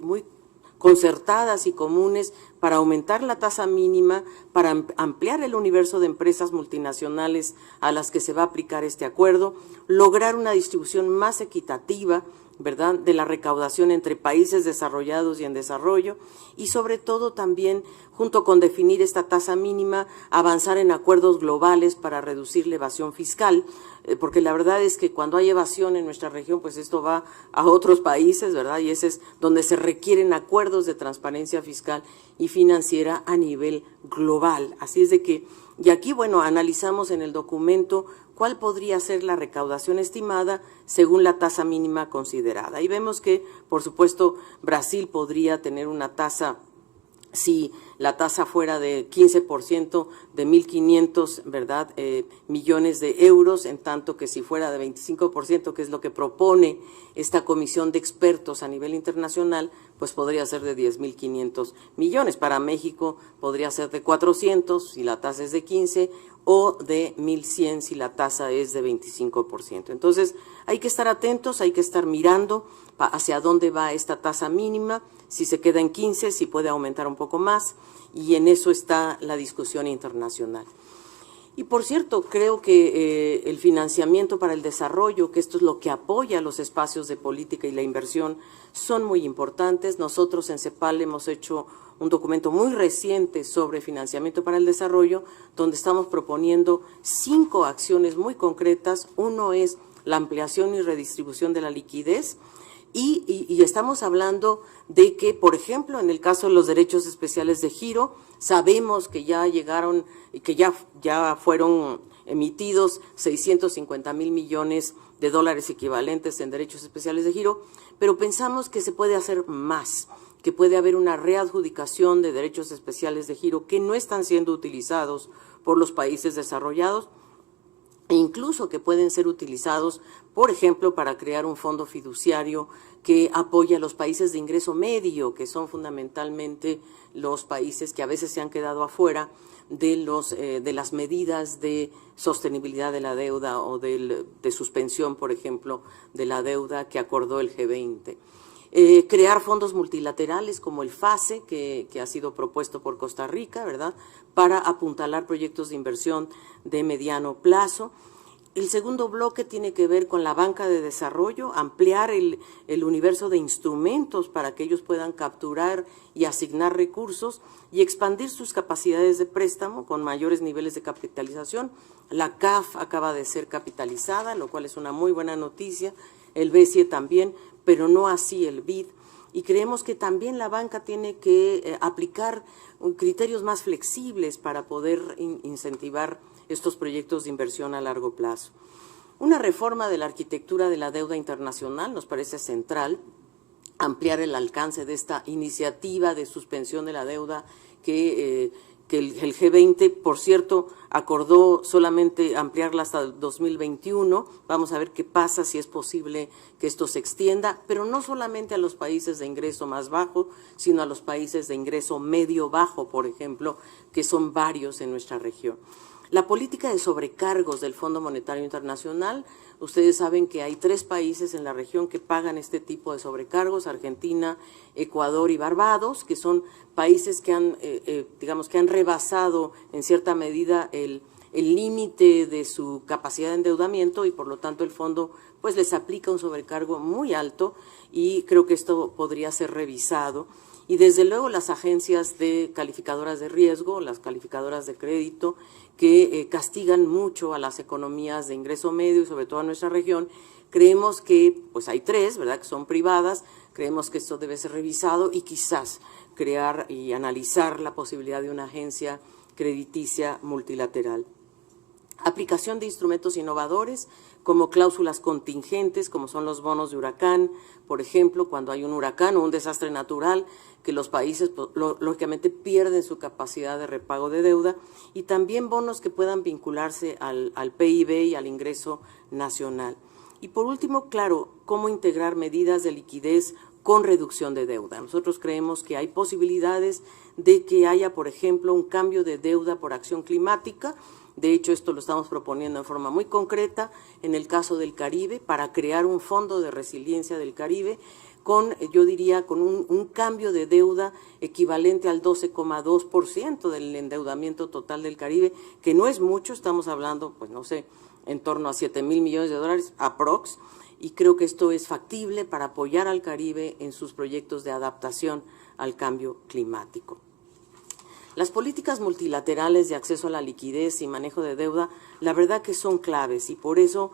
concertadas y comunes para aumentar la tasa mínima, para ampliar el universo de empresas multinacionales a las que se va a aplicar este acuerdo, lograr una distribución más equitativa, ¿verdad?, de la recaudación entre países desarrollados y en desarrollo, y sobre todo también, junto con definir esta tasa mínima, avanzar en acuerdos globales para reducir la evasión fiscal, porque la verdad es que cuando hay evasión en nuestra región, pues esto va a otros países, ¿verdad?, y ese es donde se requieren acuerdos de transparencia fiscal y financiera a nivel global. Así es de que, y aquí, bueno, analizamos en el documento cuál podría ser la recaudación estimada según la tasa mínima considerada. Y vemos que, por supuesto, Brasil podría tener una tasa, si la tasa fuera de 15%, de 1.500, ¿verdad?, millones de euros, en tanto que si fuera de 25%, que es lo que propone esta comisión de expertos a nivel internacional, pues podría ser de 10.500 millones. Para México podría ser de 400 si la tasa es de 15, o de 1.100 si la tasa es de 25%. Entonces, hay que estar atentos, hay que estar mirando hacia dónde va esta tasa mínima, si se queda en 15, si puede aumentar un poco más, y en eso está la discusión internacional. Y por cierto, creo que el financiamiento para el desarrollo, que esto es lo que apoya los espacios de política y la inversión, son muy importantes. Nosotros en CEPAL hemos hecho un documento muy reciente sobre financiamiento para el desarrollo, donde estamos proponiendo 5 acciones muy concretas. Uno es la ampliación y redistribución de la liquidez, y estamos hablando de que, por ejemplo, en el caso de los derechos especiales de giro, sabemos que ya llegaron y que ya fueron emitidos 650,000 millones de dólares equivalentes en derechos especiales de giro, pero pensamos que se puede hacer más, que puede haber una readjudicación de derechos especiales de giro que no están siendo utilizados por los países desarrollados, e incluso que pueden ser utilizados, por ejemplo, para crear un fondo fiduciario que apoya a los países de ingreso medio, que son fundamentalmente los países que a veces se han quedado afuera de las medidas de sostenibilidad de la deuda o de suspensión, por ejemplo, de la deuda que acordó el G20. Crear fondos multilaterales como el FASE, que ha sido propuesto por Costa Rica, ¿verdad?, para apuntalar proyectos de inversión de mediano plazo. El segundo bloque tiene que ver con la banca de desarrollo, ampliar el universo de instrumentos para que ellos puedan capturar y asignar recursos y expandir sus capacidades de préstamo con mayores niveles de capitalización. La CAF acaba de ser capitalizada, lo cual es una muy buena noticia, el BCE también, pero no así el BID. Y creemos que también la banca tiene que aplicar criterios más flexibles para poder incentivar estos proyectos de inversión a largo plazo. Una reforma de la arquitectura de la deuda internacional nos parece central, ampliar el alcance de esta iniciativa de suspensión de la deuda que el G20, por cierto, acordó solamente ampliarla hasta el 2021. Vamos a ver qué pasa, si es posible que esto se extienda, pero no solamente a los países de ingreso más bajo, sino a los países de ingreso medio-bajo, por ejemplo, que son varios en nuestra región. La política de sobrecargos del Fondo Monetario Internacional, ustedes saben que hay 3 países en la región que pagan este tipo de sobrecargos: Argentina, Ecuador y Barbados, que son países que han rebasado en cierta medida el límite de su capacidad de endeudamiento, y por lo tanto el fondo pues les aplica un sobrecargo muy alto, y creo que esto podría ser revisado. Y desde luego las agencias de calificadoras de riesgo, las calificadoras de crédito, que castigan mucho a las economías de ingreso medio y sobre todo a nuestra región. Creemos que pues hay 3, ¿verdad?, que son privadas. Creemos que esto debe ser revisado y quizás crear y analizar la posibilidad de una agencia crediticia multilateral. Aplicación de instrumentos innovadores como cláusulas contingentes, como son los bonos de huracán, por ejemplo, cuando hay un huracán o un desastre natural, que los países pues, lógicamente pierden su capacidad de repago de deuda, y también bonos que puedan vincularse al PIB y al ingreso nacional. Y por último, claro, cómo integrar medidas de liquidez con reducción de deuda. Nosotros creemos que hay posibilidades de que haya, por ejemplo, un cambio de deuda por acción climática. De hecho, esto lo estamos proponiendo en forma muy concreta en el caso del Caribe, para crear un fondo de resiliencia del Caribe con, yo diría, con un cambio de deuda equivalente al 12,2% del endeudamiento total del Caribe, que no es mucho, estamos hablando, pues no sé, en torno a 7,000 millones de dólares, aprox, y creo que esto es factible para apoyar al Caribe en sus proyectos de adaptación al cambio climático. Las políticas multilaterales de acceso a la liquidez y manejo de deuda, la verdad que son claves, y por eso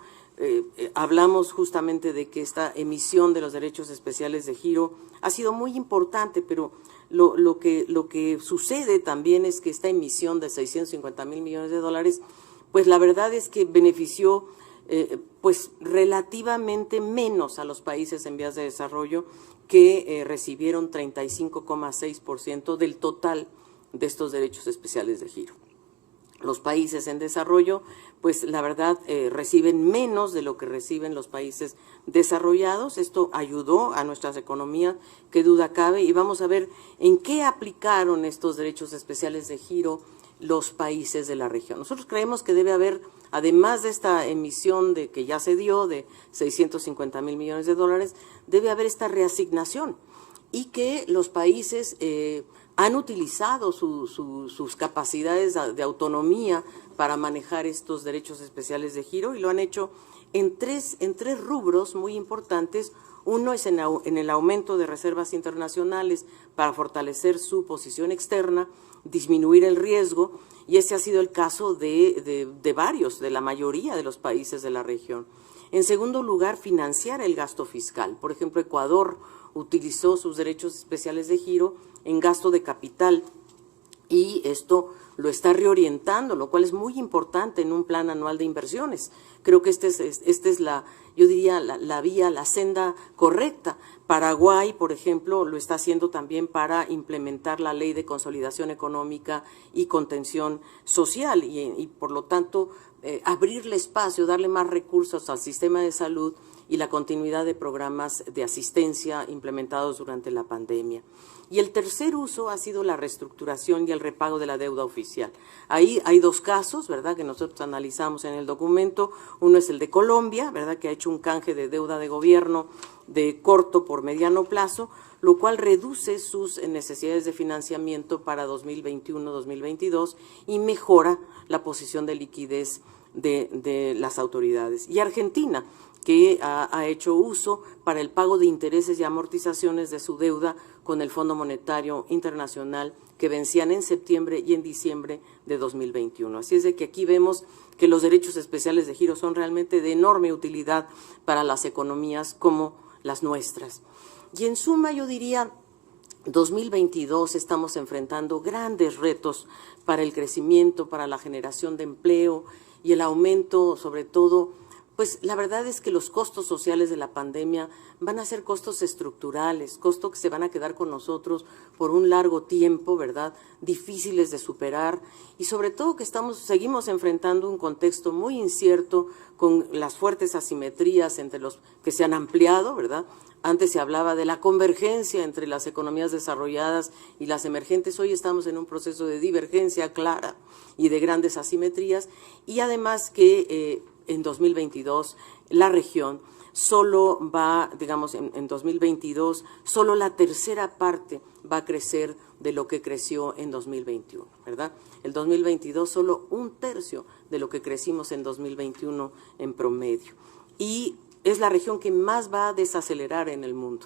hablamos justamente de que esta emisión de los derechos especiales de giro ha sido muy importante, pero lo que sucede también es que esta emisión de 650,000 millones de dólares, pues la verdad es que benefició pues relativamente menos a los países en vías de desarrollo, que recibieron 35,6% del total de estos derechos especiales de giro. Los países en desarrollo, pues la verdad reciben menos de lo que reciben los países desarrollados. Esto ayudó a nuestras economías, qué duda cabe, y vamos a ver en qué aplicaron estos derechos especiales de giro los países de la región. Nosotros creemos que debe haber, además de esta emisión que ya se dio de 650,000 millones de dólares, debe haber esta reasignación, y que los países han utilizado sus capacidades de autonomía para manejar estos derechos especiales de giro, y lo han hecho en tres rubros muy importantes. Uno es en el aumento de reservas internacionales para fortalecer su posición externa, disminuir el riesgo, y ese ha sido el caso de la mayoría de los países de la región. En segundo lugar, financiar el gasto fiscal. Por ejemplo, Ecuador utilizó sus derechos especiales de giro en gasto de capital, y esto lo está reorientando, lo cual es muy importante en un plan anual de inversiones. Creo que esta es yo diría, la vía, la senda correcta. Paraguay, por ejemplo, lo está haciendo también para implementar la Ley de Consolidación Económica y Contención Social, y por lo tanto abrirle espacio, darle más recursos al sistema de salud y la continuidad de programas de asistencia implementados durante la pandemia. Y el tercer uso ha sido la reestructuración y el repago de la deuda oficial. Ahí hay dos casos, ¿verdad?, que nosotros analizamos en el documento. Uno es el de Colombia, ¿verdad?, que ha hecho un canje de deuda de gobierno de corto por mediano plazo, lo cual reduce sus necesidades de financiamiento para 2021-2022 y mejora la posición de liquidez de las autoridades. Y Argentina, que ha hecho uso para el pago de intereses y amortizaciones de su deuda con el Fondo Monetario Internacional, que vencían en septiembre y en diciembre de 2021. Así es de que aquí vemos que los derechos especiales de giro son realmente de enorme utilidad para las economías como las nuestras. Y en suma, yo diría, 2022 estamos enfrentando grandes retos para el crecimiento, para la generación de empleo y el aumento, sobre todo, pues la verdad es que los costos sociales de la pandemia van a ser costos estructurales, costos que se van a quedar con nosotros por un largo tiempo, ¿verdad?, difíciles de superar, y sobre todo que seguimos enfrentando un contexto muy incierto con las fuertes asimetrías entre los que se han ampliado, ¿verdad? Antes se hablaba de la convergencia entre las economías desarrolladas y las emergentes. Hoy estamos en un proceso de divergencia clara y de grandes asimetrías, y además que en 2022 la región solo va, digamos, en 2022, solo la tercera parte va a crecer de lo que creció en 2021, ¿verdad? El 2022 solo un tercio de lo que crecimos en 2021 en promedio. Y es la región que más va a desacelerar en el mundo,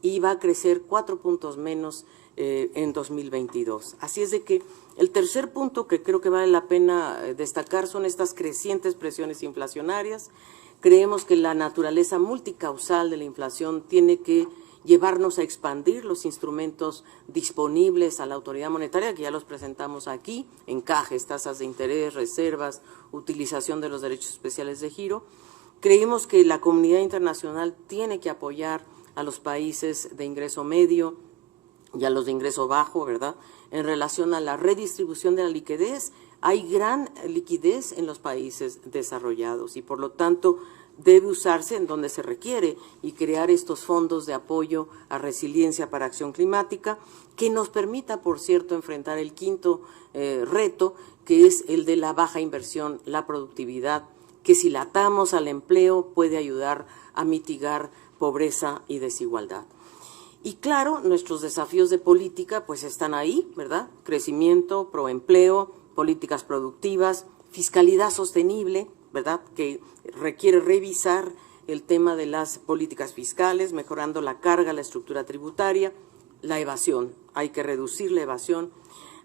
y va a crecer 4 puntos menos en 2022. Así es de que el tercer punto que creo que vale la pena destacar son estas crecientes presiones inflacionarias. Creemos que la naturaleza multicausal de la inflación tiene que llevarnos a expandir los instrumentos disponibles a la autoridad monetaria, que ya los presentamos aquí: encajes, tasas de interés, reservas, utilización de los derechos especiales de giro. Creemos que la comunidad internacional tiene que apoyar a los países de ingreso medio y a los de ingreso bajo, ¿verdad?, en relación a la redistribución de la liquidez. Hay gran liquidez en los países desarrollados, y por lo tanto debe usarse en donde se requiere y crear estos fondos de apoyo a resiliencia para acción climática que nos permita, por cierto, enfrentar el quinto reto, que es el de la baja inversión, la productividad, que si la atamos al empleo puede ayudar a mitigar pobreza y desigualdad. Y claro, nuestros desafíos de política pues están ahí, ¿verdad? Crecimiento, proempleo, políticas productivas, fiscalidad sostenible, ¿verdad?, que requiere revisar el tema de las políticas fiscales, mejorando la carga, la estructura tributaria, la evasión, hay que reducir la evasión,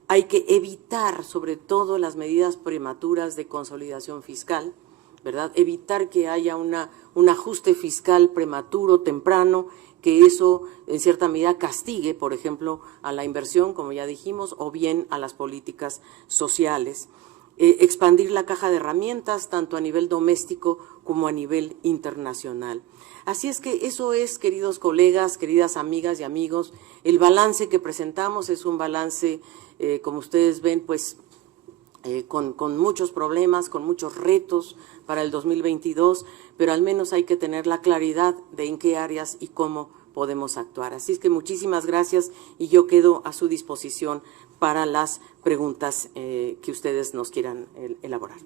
hay que evitar sobre todo las medidas prematuras de consolidación fiscal, ¿verdad?, evitar que haya un ajuste fiscal prematuro, temprano, que eso en cierta medida castigue, por ejemplo, a la inversión, como ya dijimos, o bien a las políticas sociales. Expandir la caja de herramientas tanto a nivel doméstico como a nivel internacional. Así es que eso es, queridos colegas, queridas amigas y amigos, el balance que presentamos es un balance, como ustedes ven, pues con muchos problemas, con muchos retos para el 2022, pero al menos hay que tener la claridad de en qué áreas y cómo podemos actuar. Así es que muchísimas gracias y yo quedo a su disposición para las preguntas que ustedes nos quieran elaborar.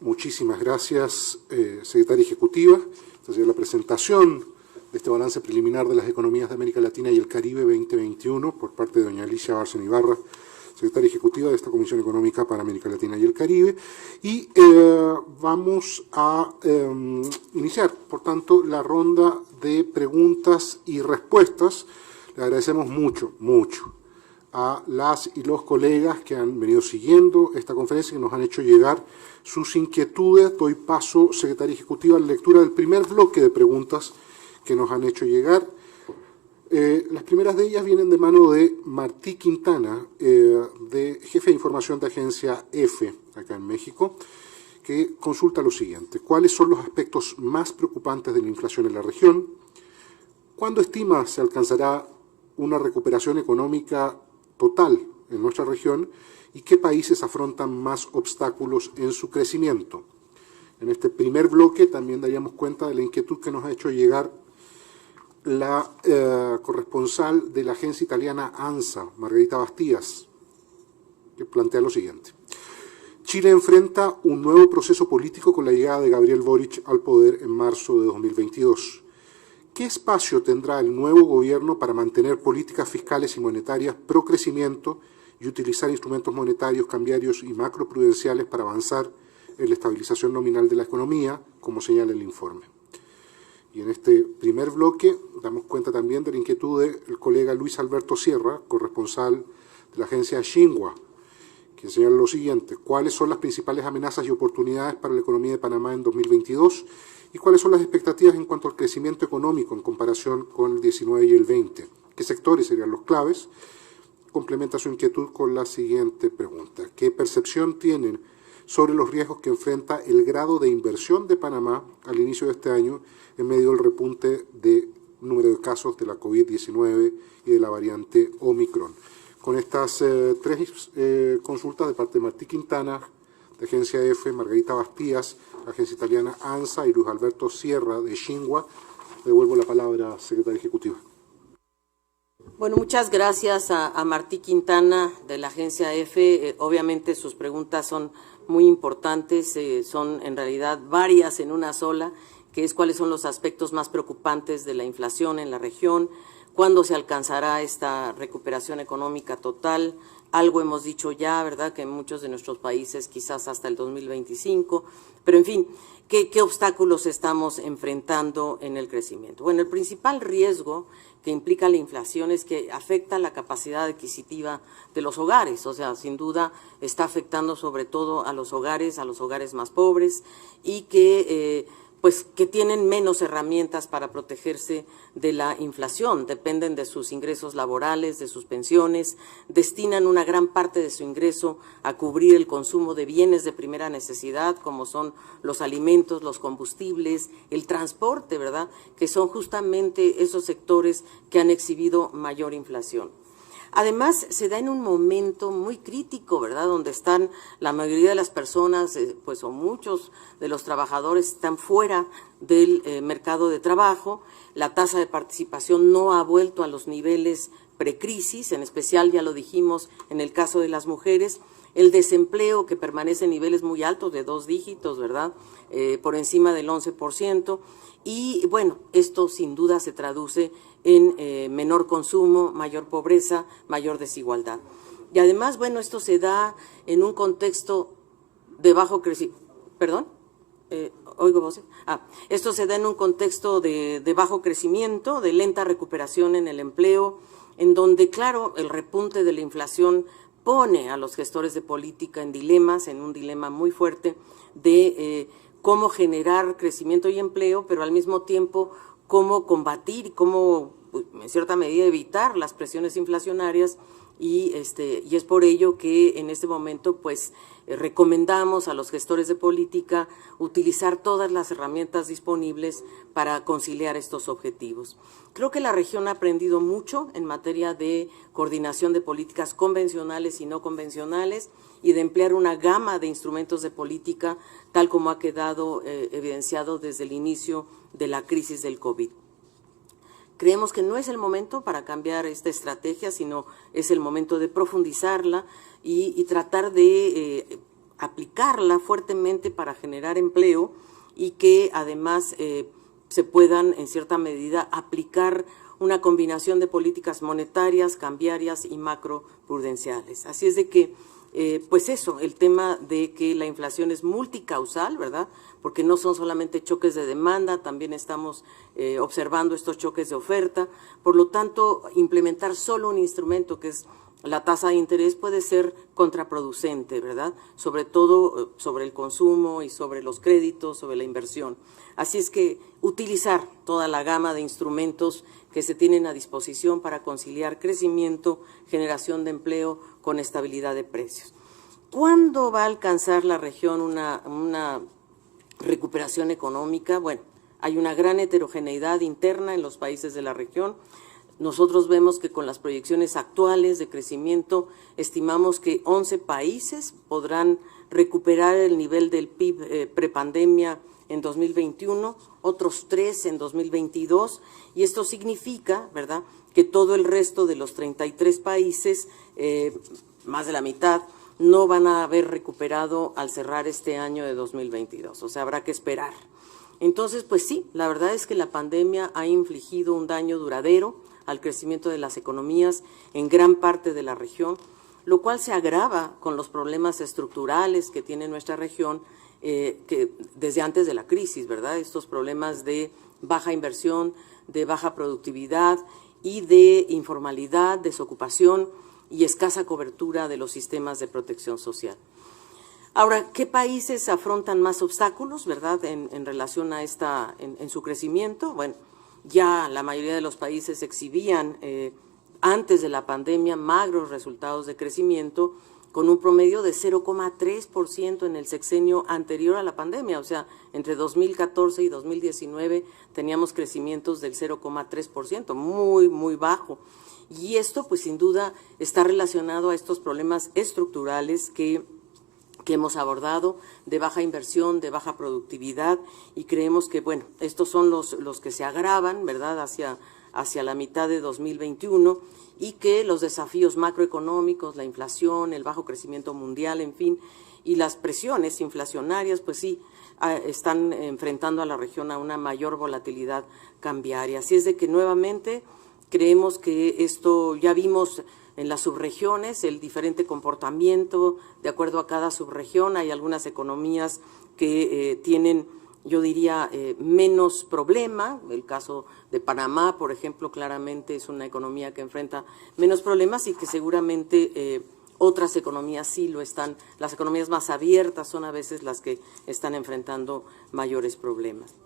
Muchísimas gracias, secretaria ejecutiva. Esta es la presentación de este balance preliminar de las economías de América Latina y el Caribe 2021 por parte de doña Alicia Bárcena Ibarra, secretaria ejecutiva de esta Comisión Económica para América Latina y el Caribe. Y vamos a iniciar, por tanto, la ronda de preguntas y respuestas. Le agradecemos mucho a las y los colegas que han venido siguiendo esta conferencia y que nos han hecho llegar sus inquietudes. Doy paso, secretaria ejecutiva, a la lectura del primer bloque de preguntas que nos han hecho llegar. Las primeras de ellas vienen de mano de Martí Quintana, de jefe de información de agencia EFE, acá en México, que consulta lo siguiente: ¿cuáles son los aspectos más preocupantes de la inflación en la región? ¿Cuándo estima se alcanzará una recuperación económica total en nuestra región y qué países afrontan más obstáculos en su crecimiento? En este primer bloque también daríamos cuenta de la inquietud que nos ha hecho llegar la corresponsal de la agencia italiana ANSA, Margarita Bastías, que plantea lo siguiente: Chile enfrenta un nuevo proceso político con la llegada de Gabriel Boric al poder en marzo de 2022. ¿Qué espacio tendrá el nuevo gobierno para mantener políticas fiscales y monetarias pro crecimiento y utilizar instrumentos monetarios, cambiarios y macroprudenciales para avanzar en la estabilización nominal de la economía, como señala el informe? Y en este primer bloque damos cuenta también de la inquietud del colega Luis Alberto Sierra, corresponsal de la agencia Xinhua, que señala lo siguiente: ¿cuáles son las principales amenazas y oportunidades para la economía de Panamá en 2022? ¿Y cuáles son las expectativas en cuanto al crecimiento económico en comparación con el 19 y el 20? ¿Qué sectores serían los claves? Complementa su inquietud con la siguiente pregunta: ¿qué percepción tienen sobre los riesgos que enfrenta el grado de inversión de Panamá al inicio de este año en medio del repunte de número de casos de la COVID-19 y de la variante Omicron? Con estas tres consultas de parte de Martí Quintana, de agencia EFE, Margarita Bastías, agencia italiana ANSA, y Luis Alberto Sierra, de Xinhua, devuelvo la palabra, secretaria ejecutiva. Bueno, muchas gracias a Martí Quintana, de la agencia EFE. Obviamente sus preguntas son muy importantes, son en realidad varias en una sola, que es cuáles son los aspectos más preocupantes de la inflación en la región, cuándo se alcanzará esta recuperación económica total. Algo hemos dicho ya, ¿verdad?, que en muchos de nuestros países quizás hasta el 2025, pero en fin, ¿qué obstáculos estamos enfrentando en el crecimiento? Bueno, el principal riesgo que implica la inflación es que afecta la capacidad adquisitiva de los hogares, o sea, sin duda está afectando sobre todo a los hogares más pobres y que que tienen menos herramientas para protegerse de la inflación, dependen de sus ingresos laborales, de sus pensiones, destinan una gran parte de su ingreso a cubrir el consumo de bienes de primera necesidad, como son los alimentos, los combustibles, el transporte, ¿verdad?, que son justamente esos sectores que han exhibido mayor inflación. Además, se da en un momento muy crítico, ¿verdad?, donde están la mayoría de las personas, pues o muchos de los trabajadores están fuera del mercado de trabajo, la tasa de participación no ha vuelto a los niveles precrisis, en especial, ya lo dijimos, en el caso de las mujeres, el desempleo que permanece en niveles muy altos, de 2 dígitos, ¿verdad?, por encima del 11%, y bueno, esto sin duda se traduce en menor consumo, mayor pobreza, mayor desigualdad. Y además, bueno, esto se da en un contexto de bajo crecimiento, perdón, oigo voces. Esto se da en un contexto de bajo crecimiento, de lenta recuperación en el empleo, en donde, claro, el repunte de la inflación pone a los gestores de política en dilemas, en un dilema muy fuerte de cómo generar crecimiento y empleo, pero al mismo tiempo cómo combatir y cómo, en cierta medida, evitar las presiones inflacionarias, y es por ello que en este momento pues recomendamos a los gestores de política utilizar todas las herramientas disponibles para conciliar estos objetivos. Creo que la región ha aprendido mucho en materia de coordinación de políticas convencionales y no convencionales y de emplear una gama de instrumentos de política tal como ha quedado evidenciado desde el inicio de la crisis del COVID. Creemos que no es el momento para cambiar esta estrategia, sino es el momento de profundizarla y tratar de aplicarla fuertemente para generar empleo y que además se puedan en cierta medida aplicar una combinación de políticas monetarias, cambiarias y macroprudenciales. Así es de que pues eso, el tema de que la inflación es multicausal, ¿verdad?, porque no son solamente choques de demanda, también estamos observando estos choques de oferta. Por lo tanto, implementar solo un instrumento que es la tasa de interés puede ser contraproducente, ¿verdad?, sobre todo sobre el consumo y sobre los créditos, sobre la inversión. Así es que utilizar toda la gama de instrumentos que se tienen a disposición para conciliar crecimiento, generación de empleo con estabilidad de precios. ¿Cuándo va a alcanzar la región una recuperación económica? Bueno, hay una gran heterogeneidad interna en los países de la región. Nosotros vemos que con las proyecciones actuales de crecimiento estimamos que 11 países podrán recuperar el nivel del PIB prepandemia en 2021, otros 3 en 2022, y esto significa, ¿verdad?, que todo el resto de los 33 países, más de la mitad, no van a haber recuperado al cerrar este año de 2022, o sea, habrá que esperar. Entonces, pues sí, la verdad es que la pandemia ha infligido un daño duradero al crecimiento de las economías en gran parte de la región, lo cual se agrava con los problemas estructurales que tiene nuestra región que desde antes de la crisis, ¿verdad? Estos problemas de baja inversión, de baja productividad y de informalidad, desocupación y escasa cobertura de los sistemas de protección social. Ahora, ¿qué países afrontan más obstáculos, verdad, en relación a en su crecimiento? Bueno, ya la mayoría de los países exhibían antes de la pandemia magros resultados de crecimiento, con un promedio de 0,3% en el sexenio anterior a la pandemia, o sea, entre 2014 y 2019 teníamos crecimientos del 0,3%, muy, muy bajo. Y esto, pues, sin duda, está relacionado a estos problemas estructurales que hemos abordado, de baja inversión, de baja productividad, y creemos que, bueno, estos son los que se agravan, ¿verdad?, hacia la mitad de 2021, y que los desafíos macroeconómicos, la inflación, el bajo crecimiento mundial, en fin, y las presiones inflacionarias, pues sí, están enfrentando a la región a una mayor volatilidad cambiaria. Así es de que nuevamente creemos que esto ya vimos en las subregiones, el diferente comportamiento de acuerdo a cada subregión. Hay algunas economías que tienen, yo diría, menos problema. El caso de Panamá, por ejemplo, claramente es una economía que enfrenta menos problemas y que seguramente otras economías sí lo están. Las economías más abiertas son a veces las que están enfrentando mayores problemas.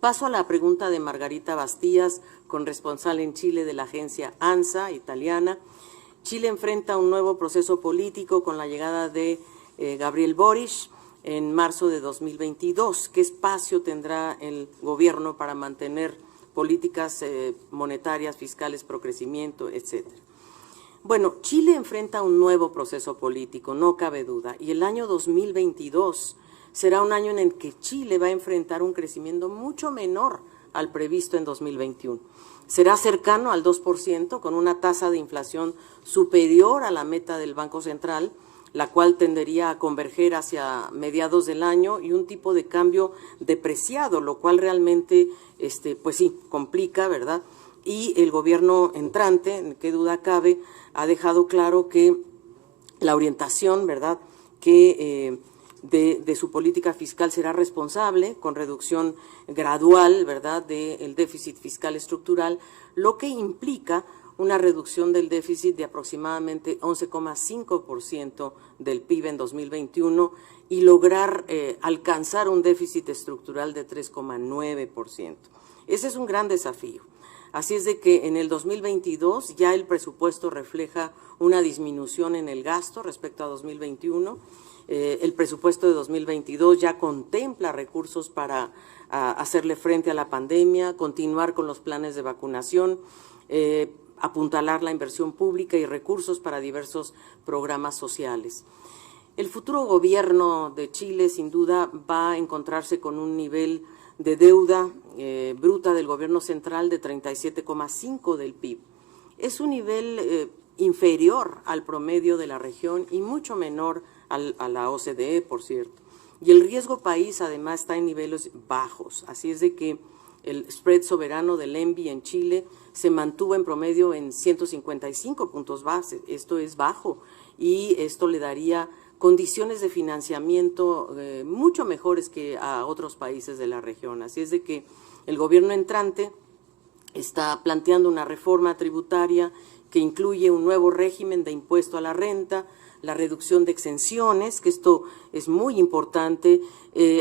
Paso a la pregunta de Margarita Bastías, corresponsal en Chile de la agencia ANSA italiana. Chile enfrenta un nuevo proceso político con la llegada de Gabriel Boric en marzo de 2022. ¿Qué espacio tendrá el gobierno para mantener políticas monetarias, fiscales, pro crecimiento, etcétera? Bueno, Chile enfrenta un nuevo proceso político, no cabe duda, y el año 2022 será un año en el que Chile va a enfrentar un crecimiento mucho menor al previsto en 2021. Será cercano al 2%, con una tasa de inflación superior a la meta del Banco Central, la cual tendería a converger hacia mediados del año, y un tipo de cambio depreciado, lo cual realmente, pues sí, complica, ¿verdad? Y el gobierno entrante, qué duda cabe, ha dejado claro que la orientación, ¿verdad?, que de su política fiscal será responsable, con reducción gradual, ¿verdad?, del déficit fiscal estructural, lo que implica una reducción del déficit de aproximadamente 11,5% del PIB en 2021 y lograr alcanzar un déficit estructural de 3,9%. Ese es un gran desafío. Así es de que en el 2022 ya el presupuesto refleja una disminución en el gasto respecto a 2021. El presupuesto de 2022 ya contempla recursos para hacerle frente a la pandemia, continuar con los planes de vacunación, apuntalar la inversión pública y recursos para diversos programas sociales. El futuro gobierno de Chile sin duda va a encontrarse con un nivel de deuda bruta del gobierno central de 37,5% del PIB. Es un nivel inferior al promedio de la región y mucho menor a la OCDE, por cierto. Y el riesgo país además está en niveles bajos, así es de que el spread soberano del ENBI en Chile se mantuvo en promedio en 155 puntos base. Esto es bajo y esto le daría condiciones de financiamiento mucho mejores que a otros países de la región. Así es de que el gobierno entrante está planteando una reforma tributaria que incluye un nuevo régimen de impuesto a la renta, la reducción de exenciones, que esto es muy importante,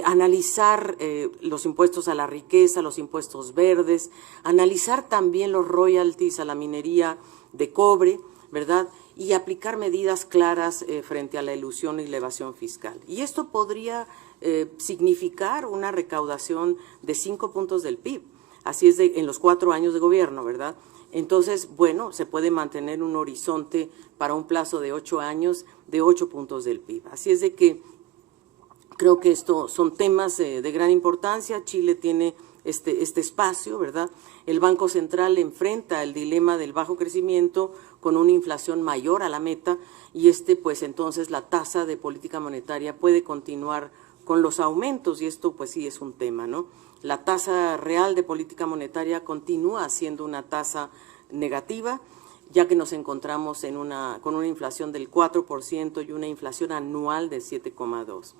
analizar los impuestos a la riqueza, los impuestos verdes, analizar también los royalties a la minería de cobre, ¿verdad?, y aplicar medidas claras frente a la elusión y la evasión fiscal. Y esto podría significar una recaudación de 5 puntos del PIB, así es en los 4 años de gobierno, ¿verdad? Entonces, bueno, se puede mantener un horizonte para un plazo de 8 años de 8 puntos del PIB. Así es de que creo que estos son temas de gran importancia. Chile tiene este espacio, ¿verdad? El Banco Central enfrenta el dilema del bajo crecimiento con una inflación mayor a la meta y pues entonces la tasa de política monetaria puede continuar con los aumentos y esto pues sí es un tema, ¿no? La tasa real de política monetaria continúa siendo una tasa negativa, ya que nos encontramos con una inflación del 4% y una inflación anual de 7,2%.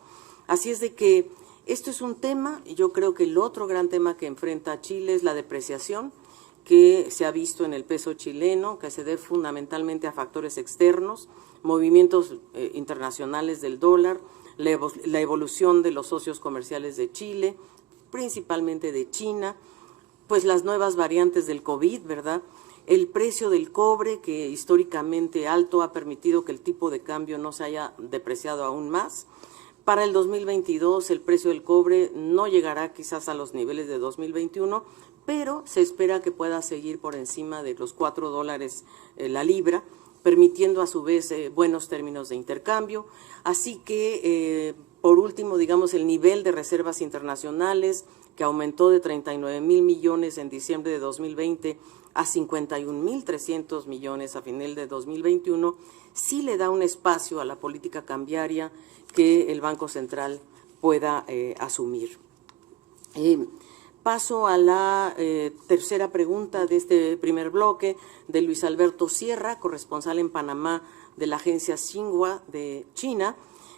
Así es de que esto es un tema, y yo creo que el otro gran tema que enfrenta Chile es la depreciación que se ha visto en el peso chileno, que se debe fundamentalmente a factores externos, movimientos internacionales del dólar, la evolución de los socios comerciales de Chile, principalmente de China, pues las nuevas variantes del COVID, ¿verdad? El precio del cobre, que históricamente alto ha permitido que el tipo de cambio no se haya depreciado aún más. Para el 2022 el precio del cobre no llegará quizás a los niveles de 2021, pero se espera que pueda seguir por encima de los $4 la libra, permitiendo a su vez buenos términos de intercambio. Así que, por último, digamos, el nivel de reservas internacionales, que aumentó de 39,000 millones en diciembre de 2020 a 51,300 millones a final de 2021, sí le da un espacio a la política cambiaria que el Banco Central pueda asumir. Paso a la tercera pregunta de este primer bloque de Luis Alberto Sierra, corresponsal en Panamá de la agencia Xinhua de China.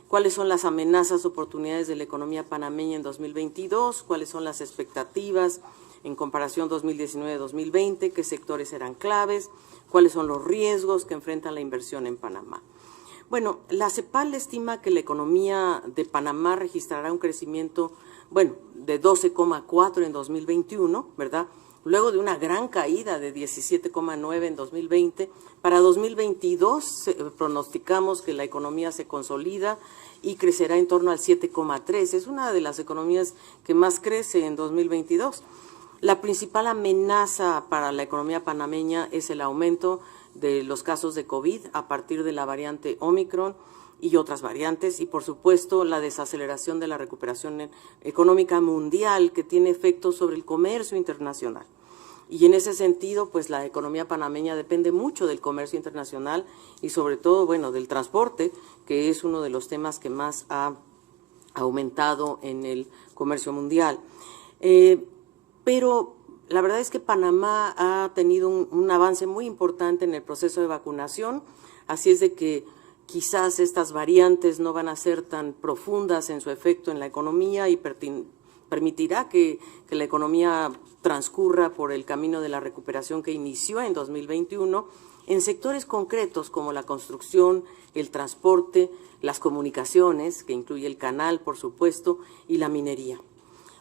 ¿Cuáles son las amenazas, oportunidades de la economía panameña en 2022? ¿Cuáles son las expectativas en comparación 2019-2020? ¿Qué sectores serán claves? ¿Cuáles son los riesgos que enfrenta la inversión en Panamá? Bueno, la CEPAL estima que la economía de Panamá registrará un crecimiento, bueno, de 12,4 en 2021, ¿verdad? Luego de una gran caída de 17,9 en 2020. Para 2022 pronosticamos que la economía se consolida y crecerá en torno al 7,3. Es una de las economías que más crece en 2022. La principal amenaza para la economía panameña es el aumento de los casos de COVID a partir de la variante Omicron y otras variantes, y por supuesto la desaceleración de la recuperación económica mundial que tiene efectos sobre el comercio internacional. Y en ese sentido, pues la economía panameña depende mucho del comercio internacional y sobre todo, bueno, del transporte, que es uno de los temas que más ha aumentado en el comercio mundial. Pero la verdad es que Panamá ha tenido un avance muy importante en el proceso de vacunación, así es de que quizás estas variantes no van a ser tan profundas en su efecto en la economía y permitirá que la economía transcurra por el camino de la recuperación que inició en 2021 en sectores concretos como la construcción, el transporte, las comunicaciones, que incluye el canal, por supuesto, y la minería.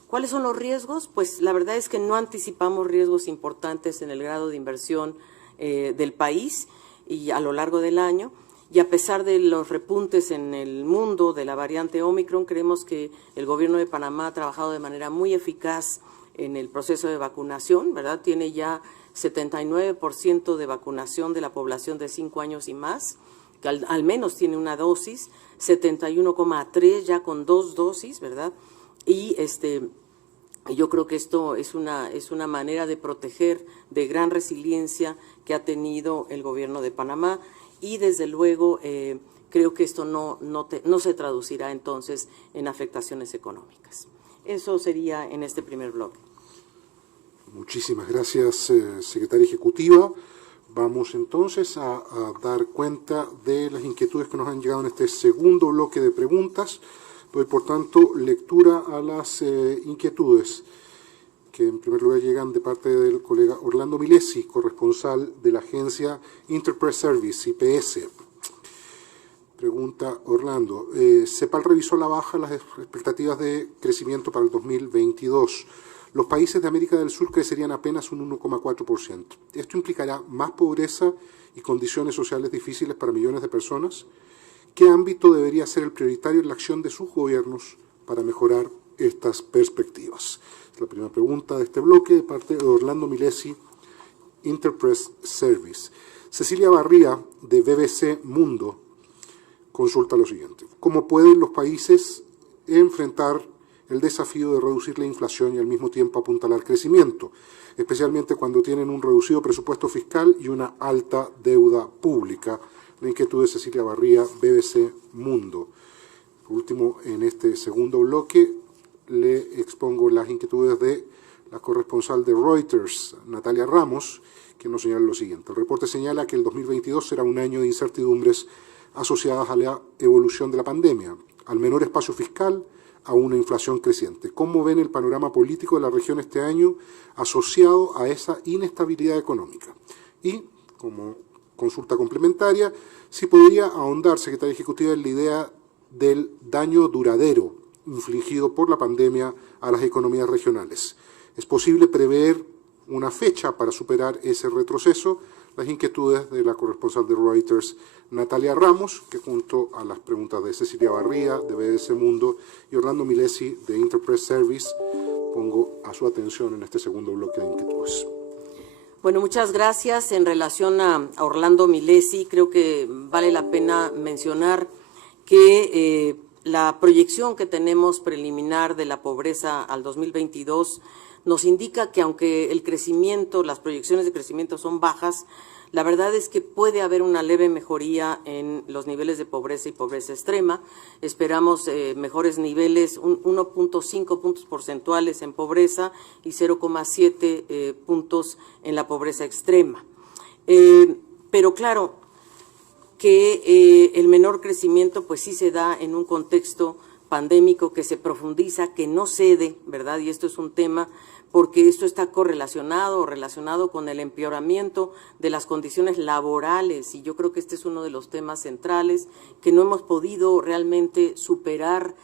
¿Cuáles son los riesgos? Pues la verdad es que no anticipamos riesgos importantes en el grado de inversión del país y a lo largo del año. Y a pesar de los repuntes en el mundo de la variante Omicron, creemos que el gobierno de Panamá ha trabajado de manera muy eficaz en el proceso de vacunación, ¿verdad? Tiene ya 79% de vacunación de la población de 5 años y más, que al menos tiene una dosis, 71,3 ya con 2 dosis, ¿verdad? Y yo creo que esto es una manera de proteger de gran resiliencia que ha tenido el gobierno de Panamá y desde luego creo que esto no se traducirá entonces en afectaciones económicas. Eso sería en este primer bloque. Muchísimas gracias, secretaria ejecutiva. Vamos entonces a dar cuenta de las inquietudes que nos han llegado en este segundo bloque de preguntas. Doy, por tanto, lectura a las inquietudes que en primer lugar llegan de parte del colega Orlando Milesi, corresponsal de la agencia Interpress Service, IPS. Pregunta Orlando, CEPAL revisó a la baja las expectativas de crecimiento para el 2022. Los países de América del Sur crecerían apenas un 1,4%. ¿Esto implicará más pobreza y condiciones sociales difíciles para millones de personas? ¿Qué ámbito debería ser el prioritario en la acción de sus gobiernos para mejorar estas perspectivas? Es la primera pregunta de este bloque de parte de Orlando Milesi, Interpress Service. Cecilia Barría, de BBC Mundo, consulta lo siguiente. ¿Cómo pueden los países enfrentar el desafío de reducir la inflación y al mismo tiempo apuntalar crecimiento, especialmente cuando tienen un reducido presupuesto fiscal y una alta deuda pública? La inquietud de Cecilia Barría, BBC Mundo. Por último, en este segundo bloque, le expongo las inquietudes de la corresponsal de Reuters, Natalia Ramos, que nos señala lo siguiente. El reporte señala que el 2022 será un año de incertidumbres asociadas a la evolución de la pandemia, al menor espacio fiscal, a una inflación creciente. ¿Cómo ven el panorama político de la región este año asociado a esa inestabilidad económica? Y, como consulta complementaria, si podría ahondar, secretaria ejecutiva, en la idea del daño duradero infligido por la pandemia a las economías regionales. ¿Es posible prever una fecha para superar ese retroceso? Las inquietudes de la corresponsal de Reuters, Natalia Ramos, que junto a las preguntas de Cecilia Barría, de BBC Mundo, y Orlando Milesi, de Interpress Service, pongo a su atención en este segundo bloque de inquietudes. Bueno, muchas gracias. En relación a Orlando Milesi, creo que vale la pena mencionar que la proyección que tenemos preliminar de la pobreza al 2022 nos indica que aunque el crecimiento, las proyecciones de crecimiento son bajas, la verdad es que puede haber una leve mejoría en los niveles de pobreza y pobreza extrema. Esperamos mejores niveles, 1.5 puntos porcentuales en pobreza y 0,7 puntos en la pobreza extrema. Pero claro que el menor crecimiento pues sí se da en un contexto pandémico que se profundiza, que no cede, ¿verdad? Y esto es un tema porque esto está correlacionado o relacionado con el empeoramiento de las condiciones laborales, y yo creo que este es uno de los temas centrales, que no hemos podido realmente superar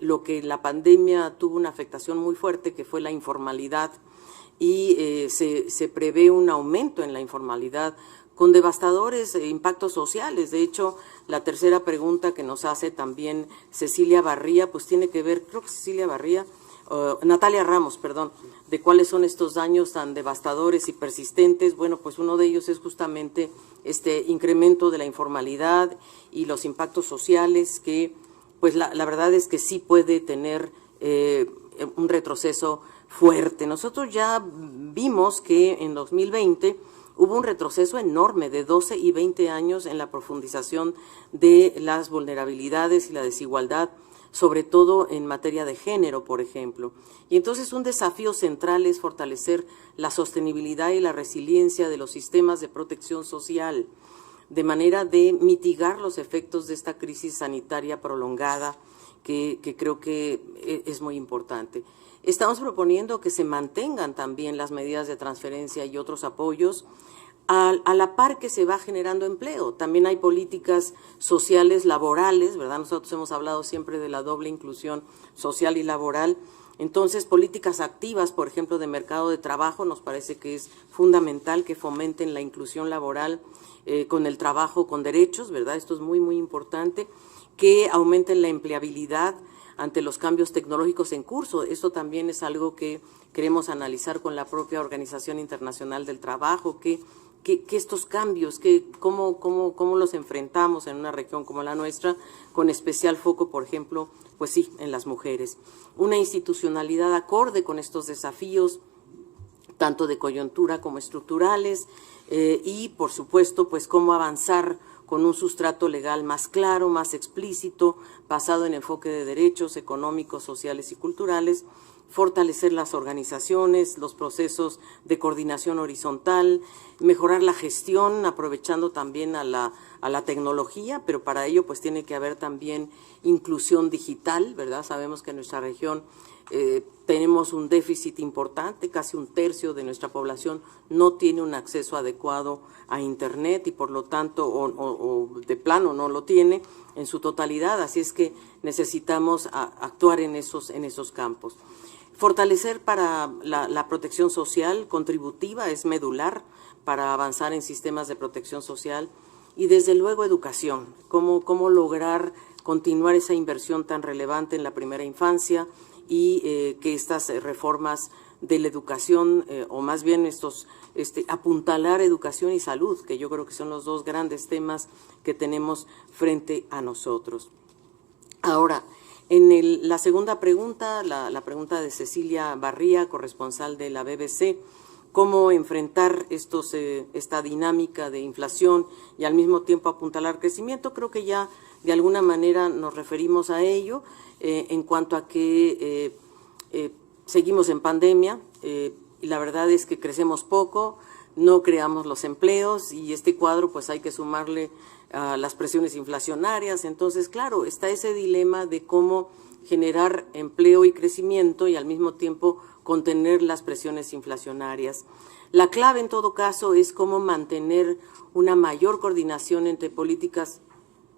lo que la pandemia tuvo una afectación muy fuerte, que fue la informalidad, y se prevé un aumento en la informalidad con devastadores impactos sociales. De hecho, la tercera pregunta que nos hace también Cecilia Barría, pues tiene que ver, creo que Cecilia Barría, Natalia Ramos, perdón, de cuáles son estos daños tan devastadores y persistentes. Bueno, pues uno de ellos es justamente este incremento de la informalidad y los impactos sociales que, pues la verdad es que sí puede tener un retroceso fuerte. Nosotros ya vimos que en 2020 hubo un retroceso enorme de 12 y 20 años en la profundización de las vulnerabilidades y la desigualdad, sobre todo en materia de género, por ejemplo. Y entonces un desafío central es fortalecer la sostenibilidad y la resiliencia de los sistemas de protección social, de manera de mitigar los efectos de esta crisis sanitaria prolongada, que creo que es muy importante. Estamos proponiendo que se mantengan también las medidas de transferencia y otros apoyos a la par que se va generando empleo. También hay políticas sociales laborales, ¿verdad? Nosotros hemos hablado siempre de la doble inclusión social y laboral. Entonces, políticas activas, por ejemplo, de mercado de trabajo, nos parece que es fundamental que fomenten la inclusión laboral con el trabajo con derechos, ¿verdad? Esto es muy, muy importante. Que aumenten la empleabilidad ante los cambios tecnológicos en curso. Esto también es algo que queremos analizar con la propia Organización Internacional del Trabajo, que estos cambios, cómo los enfrentamos en una región como la nuestra, con especial foco, por ejemplo, pues sí, en las mujeres. Una institucionalidad acorde con estos desafíos, tanto de coyuntura como estructurales, y, por supuesto, pues cómo avanzar con un sustrato legal más claro, más explícito, basado en enfoque de derechos económicos, sociales y culturales, fortalecer las organizaciones, los procesos de coordinación horizontal, mejorar la gestión, aprovechando también a la tecnología, pero para ello pues tiene que haber también inclusión digital, ¿verdad? Sabemos que en nuestra región tenemos un déficit importante, casi un tercio de nuestra población no tiene un acceso adecuado a Internet y por lo tanto, o de plano no lo tiene en su totalidad, así es que necesitamos actuar en esos campos. Fortalecer para la protección social contributiva es medular para avanzar en sistemas de protección social y desde luego educación, cómo lograr continuar esa inversión tan relevante en la primera infancia y que estas reformas de la educación, o más bien apuntalar educación y salud, que yo creo que son los dos grandes temas que tenemos frente a nosotros. Ahora, en la segunda pregunta, la pregunta de Cecilia Barría, corresponsal de la BBC, cómo enfrentar esta dinámica de inflación y al mismo tiempo apuntalar crecimiento, creo que ya de alguna manera nos referimos a ello en cuanto a que seguimos en pandemia y la verdad es que crecemos poco, no creamos los empleos y este cuadro pues hay que sumarle a las presiones inflacionarias. Entonces, claro, está ese dilema de cómo generar empleo y crecimiento y al mismo tiempo contener las presiones inflacionarias. La clave en todo caso es cómo mantener una mayor coordinación entre políticas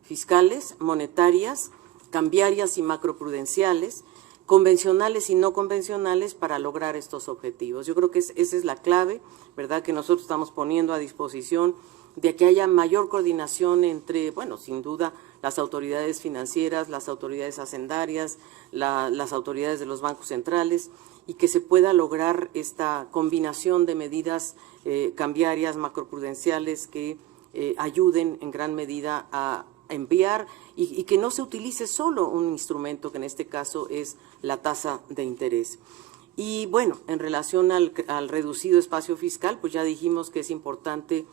fiscales, monetarias, cambiarias y macroprudenciales, convencionales y no convencionales para lograr estos objetivos. Yo creo que esa es la clave, ¿verdad?, que nosotros estamos poniendo a disposición de que haya mayor coordinación entre, bueno, sin duda, las autoridades financieras, las autoridades hacendarias, las autoridades de los bancos centrales y que se pueda lograr esta combinación de medidas cambiarias, macroprudenciales que ayuden en gran medida a enviar y que no se utilice solo un instrumento que en este caso es la tasa de interés. Y bueno, en relación al reducido espacio fiscal, pues ya dijimos que es importante,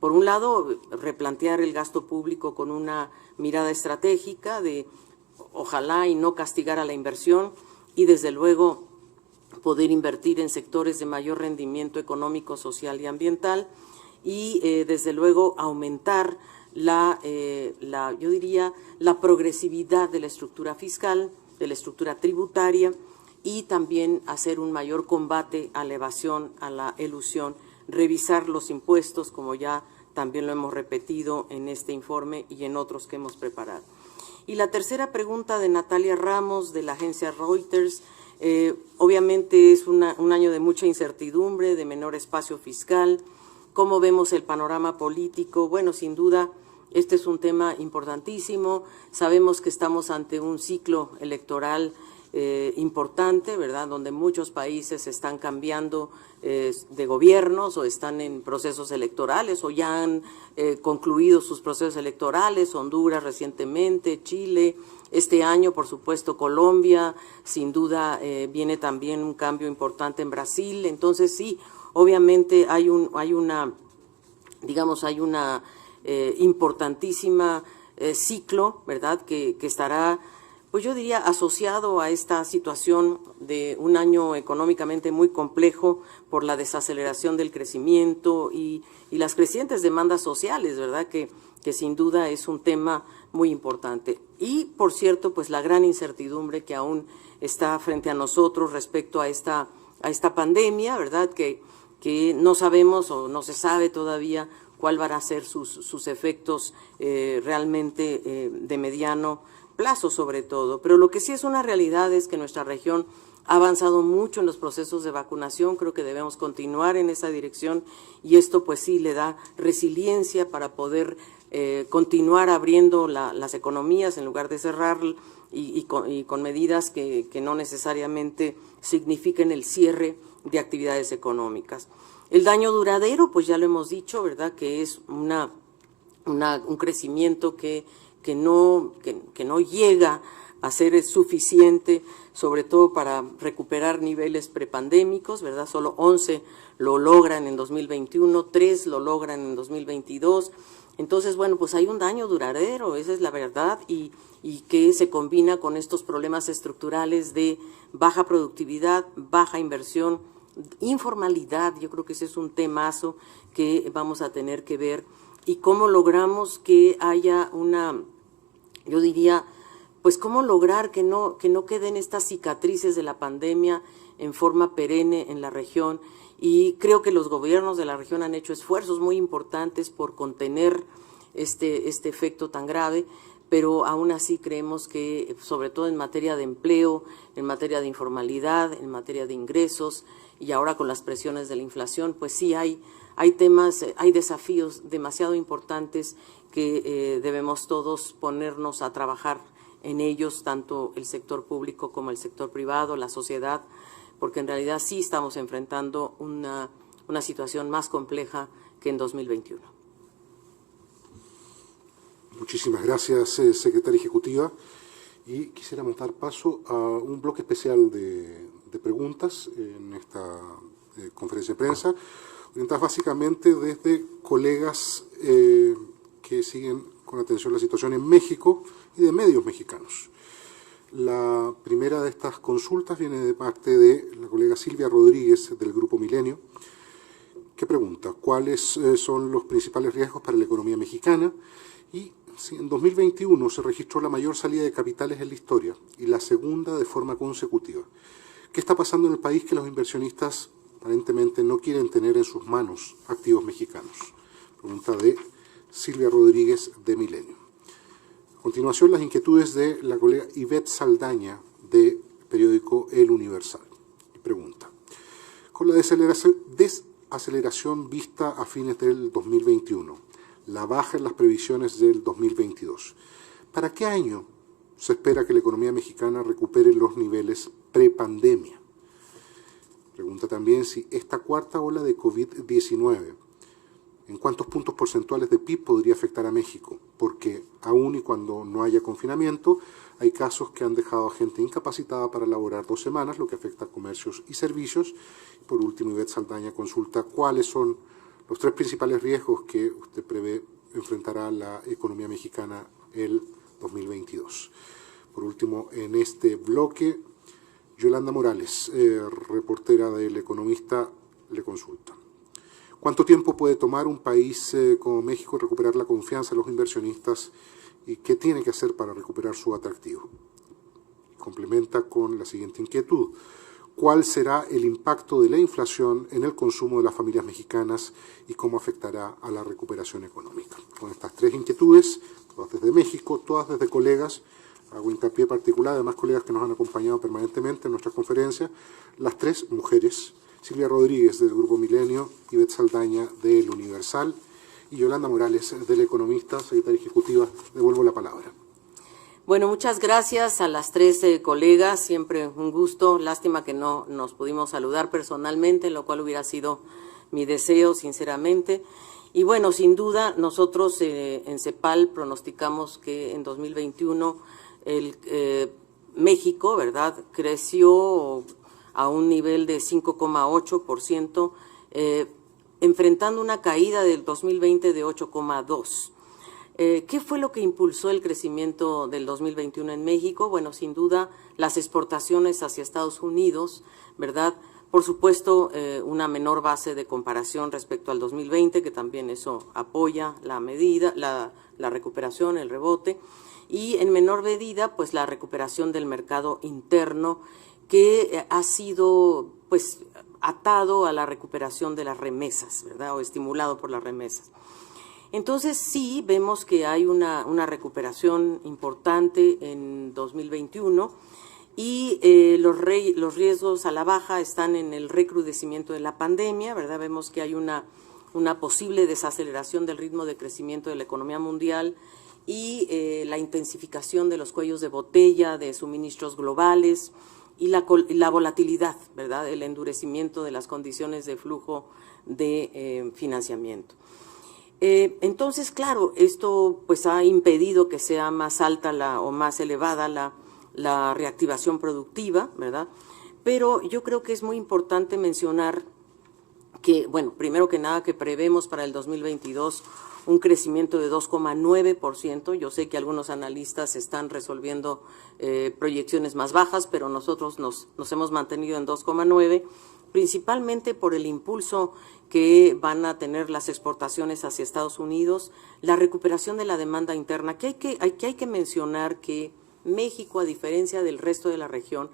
por un lado, replantear el gasto público con una mirada estratégica de ojalá y no castigar a la inversión y desde luego poder invertir en sectores de mayor rendimiento económico, social y ambiental y desde luego aumentar yo diría, la progresividad de la estructura fiscal, de la estructura tributaria y también hacer un mayor combate a la evasión, a la elusión, revisar los impuestos, como ya también lo hemos repetido en este informe y en otros que hemos preparado. Y la tercera pregunta de Natalia Ramos, de la agencia Reuters, obviamente es un año de mucha incertidumbre, de menor espacio fiscal. ¿Cómo vemos el panorama político? Bueno, sin duda, este es un tema importantísimo. Sabemos que estamos ante un ciclo electoral importante, ¿verdad?, donde muchos países están cambiando de gobiernos o están en procesos electorales o ya han concluido sus procesos electorales, Honduras recientemente, Chile, este año, por supuesto, Colombia, sin duda viene también un cambio importante en Brasil. Entonces, sí, obviamente hay una importantísima ciclo, ¿verdad?, que estará, pues yo diría, asociado a esta situación de un año económicamente muy complejo por la desaceleración del crecimiento y las crecientes demandas sociales, ¿verdad?, que sin duda es un tema muy importante. Y, por cierto, pues la gran incertidumbre que aún está frente a nosotros respecto a esta pandemia, ¿verdad?, que no sabemos o no se sabe todavía cuál van a ser sus efectos realmente de mediano plazo, sobre todo. Pero lo que sí es una realidad es que nuestra región ha avanzado mucho en los procesos de vacunación, creo que debemos continuar en esa dirección y esto pues sí le da resiliencia para poder continuar abriendo las economías en lugar de cerrar y con medidas que no necesariamente signifiquen el cierre de actividades económicas. El daño duradero, pues ya lo hemos dicho, ¿verdad?, que es un crecimiento que no llega a ser suficiente, sobre todo para recuperar niveles prepandémicos, ¿verdad? Solo 11 lo logran en 2021, 3 lo logran en 2022. Entonces, bueno, pues hay un daño duradero, esa es la verdad, y que se combina con estos problemas estructurales de baja productividad, baja inversión, informalidad. Yo creo que ese es un temazo que vamos a tener que ver y cómo logramos que haya yo diría, pues cómo lograr que no queden estas cicatrices de la pandemia en forma perenne en la región. Y creo que los gobiernos de la región han hecho esfuerzos muy importantes por contener este efecto tan grave, pero aún así creemos que, sobre todo en materia de empleo, en materia de informalidad, en materia de ingresos y ahora con las presiones de la inflación, pues sí hay temas, hay desafíos demasiado importantes que debemos todos ponernos a trabajar en ellos, tanto el sector público como el sector privado, la sociedad, porque en realidad sí estamos enfrentando una situación más compleja que en 2021. Muchísimas gracias, secretaria ejecutiva. Y quisiéramos dar paso a un bloque especial de preguntas en esta conferencia de prensa, orientadas básicamente desde colegas que siguen con atención la situación en México y de medios mexicanos. La primera de estas consultas viene de parte de la colega Silvia Rodríguez del Grupo Milenio, que pregunta cuáles son los principales riesgos para la economía mexicana y si en 2021 se registró la mayor salida de capitales en la historia y la segunda de forma consecutiva. ¿Qué está pasando en el país que los inversionistas aparentemente no quieren tener en sus manos activos mexicanos? Pregunta de Silvia Rodríguez de Milenio. A continuación, las inquietudes de la colega Ivette Saldaña de periódico El Universal. Pregunta: con la desaceleración vista a fines del 2021, la baja en las previsiones del 2022, ¿para qué año se espera que la economía mexicana recupere los niveles prepandemia? Pregunta también si esta cuarta ola de COVID-19, ¿en cuántos puntos porcentuales de PIB podría afectar a México? Porque aún y cuando no haya confinamiento, hay casos que han dejado a gente incapacitada para laborar 2 semanas, lo que afecta a comercios y servicios. Por último, Ivette Saldaña consulta cuáles son los 3 principales riesgos que usted prevé enfrentará la economía mexicana el 2022. Por último, en este bloque, Yolanda Morales, reportera del Economista, le consulta: ¿cuánto tiempo puede tomar un país como México recuperar la confianza de los inversionistas y qué tiene que hacer para recuperar su atractivo? Complementa con la siguiente inquietud: ¿cuál será el impacto de la inflación en el consumo de las familias mexicanas y cómo afectará a la recuperación económica? Con estas 3 inquietudes, todas desde México, todas desde colegas, hago hincapié particular, además colegas que nos han acompañado permanentemente en nuestras conferencias, las 3 mujeres: Silvia Rodríguez del Grupo Milenio, Ivette Saldaña del Universal y Yolanda Morales del Economista, secretaria ejecutiva. Devuelvo la palabra. Bueno, muchas gracias a las tres colegas, siempre un gusto. Lástima que no nos pudimos saludar personalmente, lo cual hubiera sido mi deseo, sinceramente. Y bueno, sin duda, nosotros en CEPAL pronosticamos que en 2021 México, ¿verdad?, creció a un nivel de 5,8%, enfrentando una caída del 2020 de 8,2%. ¿Qué fue lo que impulsó el crecimiento del 2021 en México? Bueno, sin duda, las exportaciones hacia Estados Unidos, ¿verdad? Por supuesto, una menor base de comparación respecto al 2020, que también eso apoya la medida, la recuperación, el rebote, y en menor medida, pues la recuperación del mercado interno, que ha sido, pues, atado a la recuperación de las remesas, ¿verdad?, o estimulado por las remesas. Entonces, sí, vemos que hay una recuperación importante en 2021 y los riesgos a la baja están en el recrudecimiento de la pandemia, ¿verdad? Vemos que hay una posible desaceleración del ritmo de crecimiento de la economía mundial y la intensificación de los cuellos de botella, de suministros globales y la volatilidad, ¿verdad?, el endurecimiento de las condiciones de flujo de financiamiento. Entonces, claro, esto pues ha impedido que sea más alta o más elevada la reactivación productiva, ¿verdad? Pero yo creo que es muy importante mencionar que, bueno, primero que nada, que prevemos para el 2022 un crecimiento de 2,9%. Yo sé que algunos analistas están resolviendo proyecciones más bajas, pero nosotros nos hemos mantenido en 2,9%, principalmente por el impulso que van a tener las exportaciones hacia Estados Unidos, la recuperación de la demanda interna, que hay que mencionar que México, a diferencia del resto de la región,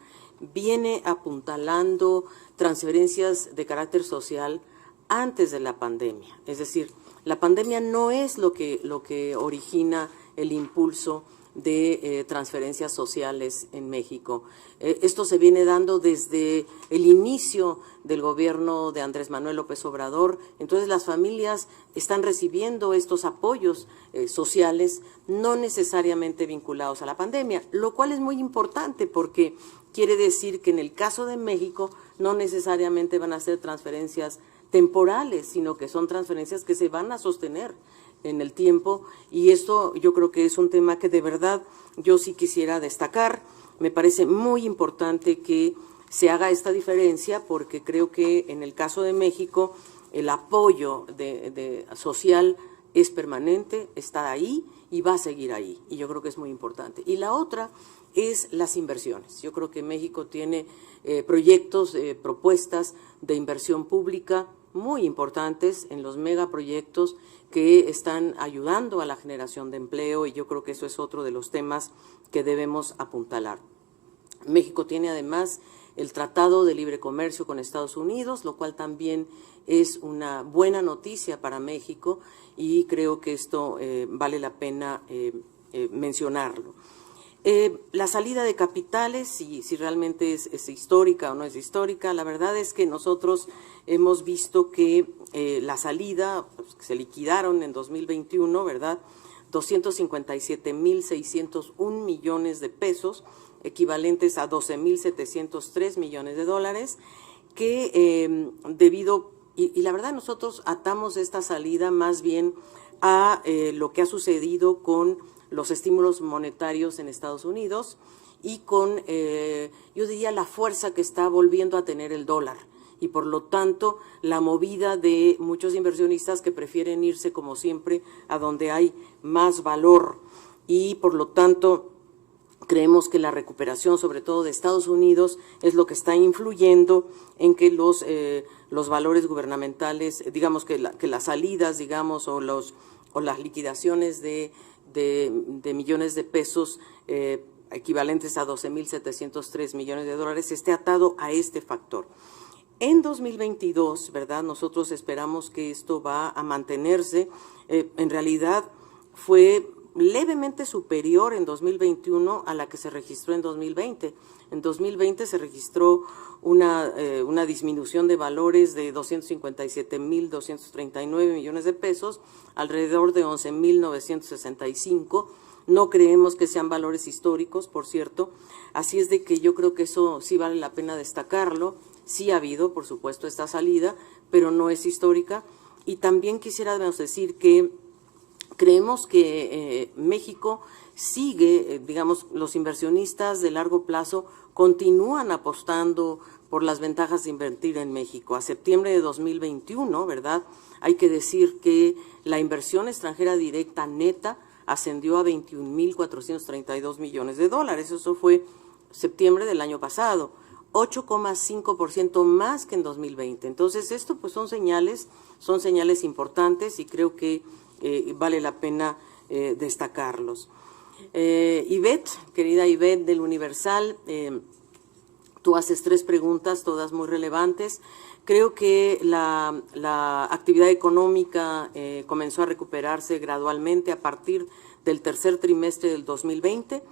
viene apuntalando transferencias de carácter social antes de la pandemia. Es decir, la pandemia no es lo que origina el impulso de transferencias sociales en México. Esto se viene dando desde el inicio del gobierno de Andrés Manuel López Obrador. Entonces, las familias están recibiendo estos apoyos sociales no necesariamente vinculados a la pandemia, lo cual es muy importante porque quiere decir que en el caso de México no necesariamente van a ser transferencias temporales, sino que son transferencias que se van a sostener en el tiempo, y esto yo creo que es un tema que de verdad yo sí quisiera destacar. Me parece muy importante que se haga esta diferencia porque creo que en el caso de México el apoyo social es permanente, está ahí y va a seguir ahí, y yo creo que es muy importante. Y la otra es las inversiones. Yo creo que México tiene proyectos, propuestas de inversión pública muy importantes en los megaproyectos que están ayudando a la generación de empleo, y yo creo que eso es otro de los temas que debemos apuntalar. México tiene además el Tratado de Libre Comercio con Estados Unidos, lo cual también es una buena noticia para México, y creo que esto vale la pena mencionarlo. La salida de capitales, si realmente es histórica o no es histórica, la verdad es que nosotros hemos visto que la salida, pues, se liquidaron en 2021, ¿verdad?, 257,601 millones de pesos, equivalentes a 12,703 millones de dólares, que y la verdad nosotros atamos esta salida más bien a lo que ha sucedido con los estímulos monetarios en Estados Unidos y con, yo diría, la fuerza que está volviendo a tener el dólar, y por lo tanto la movida de muchos inversionistas que prefieren irse, como siempre, a donde hay más valor, y por lo tanto creemos que la recuperación, sobre todo de Estados Unidos, es lo que está influyendo en que los valores gubernamentales, digamos que las salidas, digamos, o las liquidaciones de millones de pesos equivalentes a 12,703 millones de dólares, esté atado a este factor. En 2022, ¿verdad?, nosotros esperamos que esto va a mantenerse. En realidad fue levemente superior en 2021 a la que se registró en 2020. En 2020 se registró una disminución de valores de 257,239 millones de pesos, alrededor de 11,965, No creemos que sean valores históricos, por cierto, así es de que yo creo que eso sí vale la pena destacarlo. Sí ha habido, por supuesto, esta salida, pero no es histórica. Y también quisiéramos decir que creemos que México sigue, digamos, los inversionistas de largo plazo continúan apostando por las ventajas de invertir en México. A septiembre de 2021, ¿verdad?, hay que decir que la inversión extranjera directa neta ascendió a 21.432 millones de dólares. Eso fue septiembre del año pasado, 8,5% más que en 2020. Entonces, esto pues son señales importantes y creo que vale la pena destacarlos. Ivette, querida Ivette del Universal, tú haces 3 preguntas, todas muy relevantes. Creo que la actividad económica comenzó a recuperarse gradualmente a partir del tercer trimestre del 2020.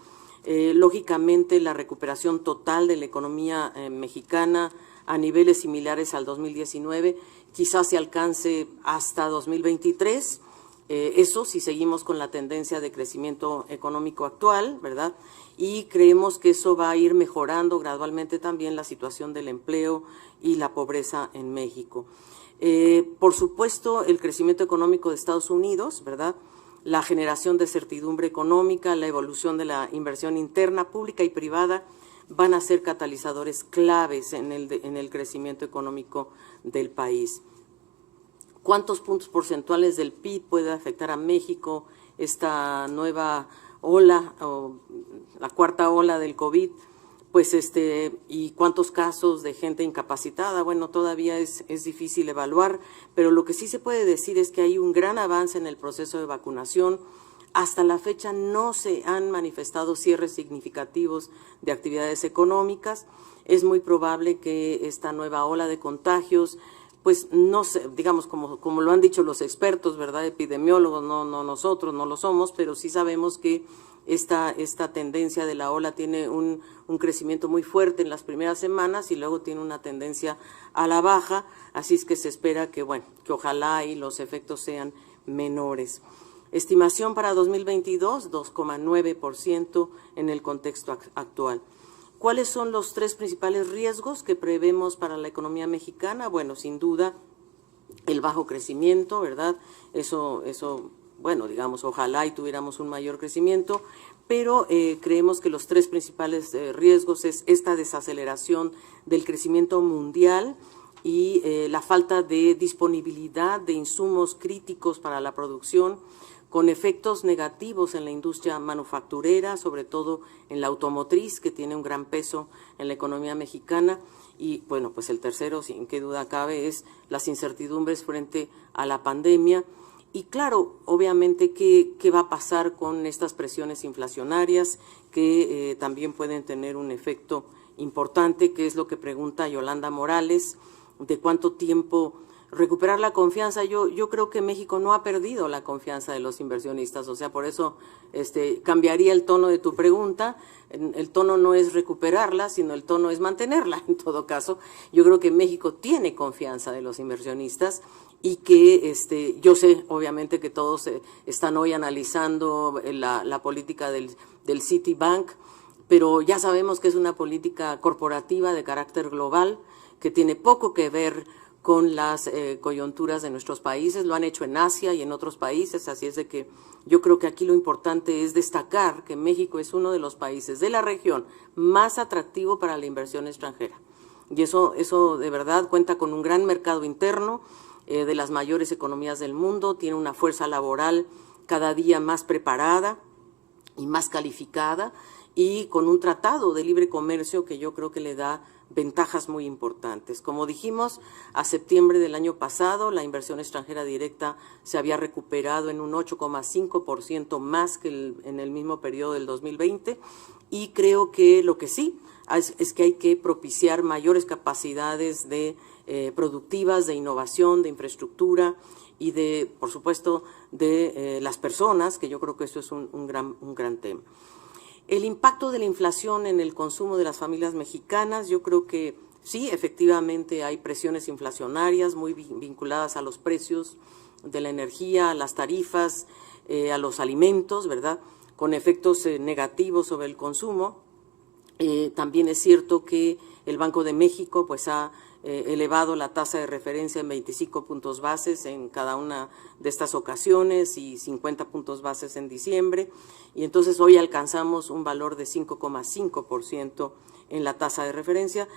Lógicamente, la recuperación total de la economía mexicana a niveles similares al 2019 quizás se alcance hasta 2023. Eso si seguimos con la tendencia de crecimiento económico actual, ¿verdad? Y creemos que eso va a ir mejorando gradualmente también la situación del empleo y la pobreza en México. Por supuesto, el crecimiento económico de Estados Unidos, ¿verdad?, la generación de certidumbre económica, la evolución de la inversión interna, pública y privada, van a ser catalizadores claves en el crecimiento económico del país. ¿Cuántos puntos porcentuales del PIB puede afectar a México esta nueva ola o la cuarta ola del COVID? Pues y cuántos casos de gente incapacitada, bueno, todavía es difícil evaluar, pero lo que sí se puede decir es que hay un gran avance en el proceso de vacunación. Hasta la fecha no se han manifestado cierres significativos de actividades económicas. Es muy probable que esta nueva ola de contagios, pues no sé, digamos, como lo han dicho los expertos, ¿verdad?, epidemiólogos, no nosotros, no lo somos, pero sí sabemos que esta tendencia de la ola tiene un crecimiento muy fuerte en las primeras semanas y luego tiene una tendencia a la baja, así es que se espera que, bueno, que ojalá y los efectos sean menores. Estimación para 2022, 2,9% en el contexto actual. ¿Cuáles son los 3 principales riesgos que prevemos para la economía mexicana? Bueno, sin duda, el bajo crecimiento, ¿verdad? Eso bueno, digamos, ojalá y tuviéramos un mayor crecimiento, pero creemos que los 3 principales riesgos es esta desaceleración del crecimiento mundial y la falta de disponibilidad de insumos críticos para la producción, con efectos negativos en la industria manufacturera, sobre todo en la automotriz, que tiene un gran peso en la economía mexicana. Y bueno, pues el tercero, sin qué duda cabe, es las incertidumbres frente a la pandemia. Y claro, obviamente, ¿qué va a pasar con estas presiones inflacionarias que también pueden tener un efecto importante, que es lo que pregunta Yolanda Morales, de cuánto tiempo recuperar la confianza? Yo creo que México no ha perdido la confianza de los inversionistas, o sea, por eso cambiaría el tono de tu pregunta. El tono no es recuperarla, sino el tono es mantenerla. En todo caso, yo creo que México tiene confianza de los inversionistas y que yo sé, obviamente, que todos están hoy analizando la política del Citibank, pero ya sabemos que es una política corporativa de carácter global que tiene poco que ver con las coyunturas de nuestros países. Lo han hecho en Asia y en otros países, así es de que yo creo que aquí lo importante es destacar que México es uno de los países de la región más atractivo para la inversión extranjera. Y eso de verdad cuenta con un gran mercado interno, de las mayores economías del mundo, tiene una fuerza laboral cada día más preparada y más calificada, y con un tratado de libre comercio que yo creo que le da ventajas muy importantes. Como dijimos, a septiembre del año pasado la inversión extranjera directa se había recuperado en un 8,5% más que en el mismo periodo del 2020, y creo que lo que sí es que hay que propiciar mayores capacidades productivas, de innovación, de infraestructura y por supuesto, de las personas, que yo creo que eso es un gran tema. El impacto de la inflación en el consumo de las familias mexicanas, yo creo que sí, efectivamente hay presiones inflacionarias muy vinculadas a los precios de la energía, a las tarifas, a los alimentos, ¿verdad? con efectos negativos sobre el consumo. También es cierto que el Banco de México pues ha elevado la tasa de referencia en 25 puntos bases en cada una de estas ocasiones y 50 puntos bases en diciembre, y entonces hoy alcanzamos un valor de 5,5% en la tasa de referencia,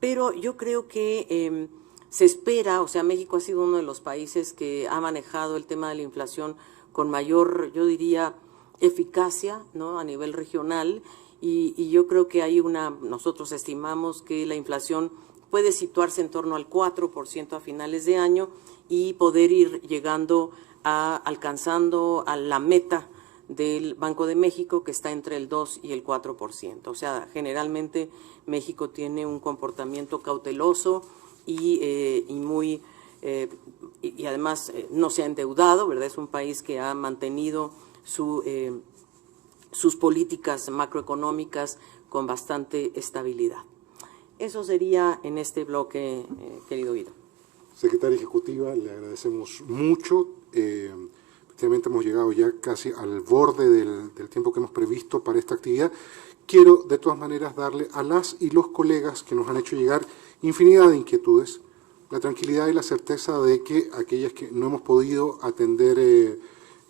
pero yo creo que se espera, o sea, México ha sido uno de los países que ha manejado el tema de la inflación con mayor, yo diría, eficacia, ¿no?, a nivel regional, y yo creo que hay nosotros estimamos que la inflación puede situarse en torno al 4% a finales de año y poder ir alcanzando a la meta del Banco de México, que está entre el 2 y el 4%. O sea, generalmente México tiene un comportamiento cauteloso y además no se ha endeudado, ¿verdad? Es un país que ha mantenido sus políticas macroeconómicas con bastante estabilidad. Eso sería en este bloque, querido Guido. Secretaria Ejecutiva, le agradecemos mucho. Efectivamente hemos llegado ya casi al borde del tiempo que hemos previsto para esta actividad. Quiero de todas maneras darle a las y los colegas que nos han hecho llegar infinidad de inquietudes la tranquilidad y la certeza de que aquellas que no hemos podido atender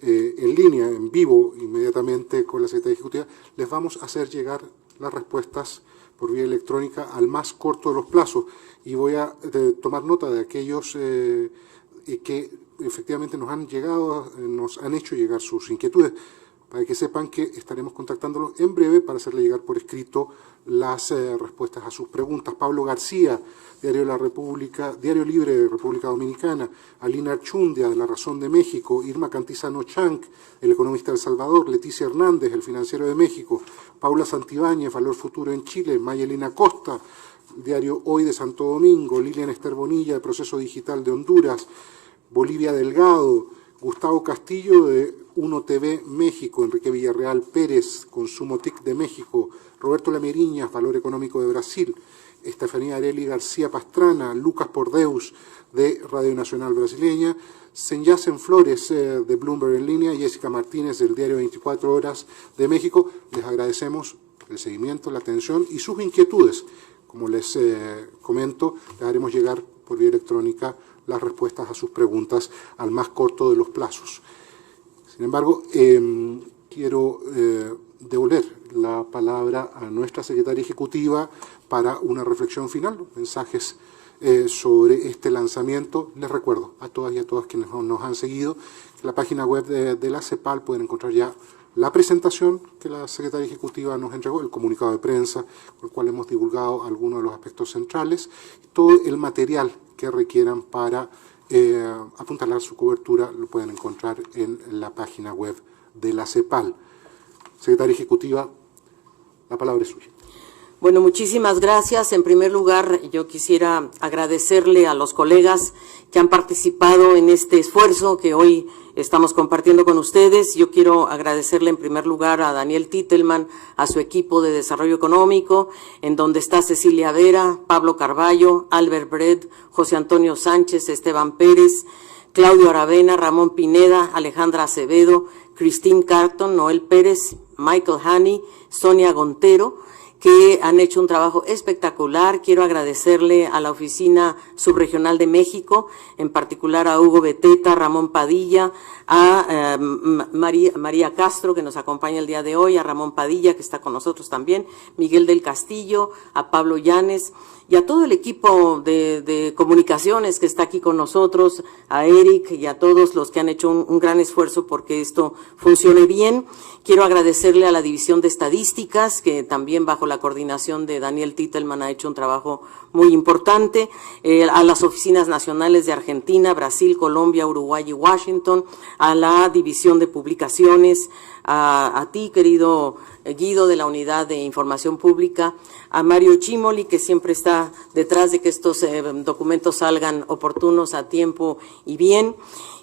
en línea, en vivo, inmediatamente con la Secretaría Ejecutiva, les vamos a hacer llegar las respuestas por vía electrónica al más corto de los plazos. Y voy a tomar nota de aquellos que efectivamente nos han hecho llegar sus inquietudes, para que sepan que estaremos contactándolos en breve para hacerle llegar por escrito las respuestas a sus preguntas. Pablo García, Diario Libre de República Dominicana, Alina Archundia, de La Razón de México, Irma Cantizano Chanc, El Economista de El Salvador, Leticia Hernández, El Financiero de México, Paula Santibáñez, Valor Futuro en Chile, Mayelina Costa, Diario Hoy de Santo Domingo, Lilian Ester Bonilla, de Proceso Digital de Honduras, Bolivia Delgado, Gustavo Castillo de Uno TV México, Enrique Villarreal Pérez, Consumo TIC de México, Roberto Lameriñas, Valor Económico de Brasil, Estefanía Areli García Pastrana, Lucas Pordeus de Radio Nacional Brasileña, Senyacen Flores de Bloomberg en línea, Jessica Martínez del Diario 24 Horas de México. Les agradecemos el seguimiento, la atención y sus inquietudes. Como les comento, les haremos llegar por vía electrónica las respuestas a sus preguntas al más corto de los plazos. Sin embargo, quiero devolver la palabra a nuestra Secretaria Ejecutiva para una reflexión final, mensajes sobre este lanzamiento. Les recuerdo a todas y a todas quienes nos han seguido que en la página web de la CEPAL pueden encontrar ya la presentación que la Secretaria Ejecutiva nos entregó, el comunicado de prensa con el cual hemos divulgado algunos de los aspectos centrales, todo el material que requieran para apuntalar su cobertura lo pueden encontrar en la página web de la CEPAL. Secretaria Ejecutiva, la palabra es suya. Bueno, muchísimas gracias. En primer lugar, yo quisiera agradecerle a los colegas que han participado en este esfuerzo que hoy estamos compartiendo con ustedes. Yo quiero agradecerle en primer lugar a Daniel Titelman, a su equipo de desarrollo económico, en donde está Cecilia Vera, Pablo Carballo, Albert Bred, José Antonio Sánchez, Esteban Pérez, Claudio Aravena, Ramón Pineda, Alejandra Acevedo, Christine Carton, Noel Pérez, Michael Hani, Sonia Gontero, que han hecho un trabajo espectacular. Quiero agradecerle a la Oficina Subregional de México, en particular a Hugo Beteta, Ramón Padilla, a María Castro, que nos acompaña el día de hoy, a Ramón Padilla, que está con nosotros también, Miguel del Castillo, a Pablo Llanes, y a todo el equipo de comunicaciones que está aquí con nosotros, a Eric y a todos los que han hecho un gran esfuerzo porque esto funcione bien. Quiero agradecerle a la División de Estadísticas, que también bajo la coordinación de Daniel Titelman ha hecho un trabajo muy importante, a las oficinas nacionales de Argentina, Brasil, Colombia, Uruguay y Washington, a la División de Publicaciones, a ti, querido Guido, de la Unidad de Información Pública, a Mario Chimoli, que siempre está detrás de que estos documentos salgan oportunos, a tiempo y bien.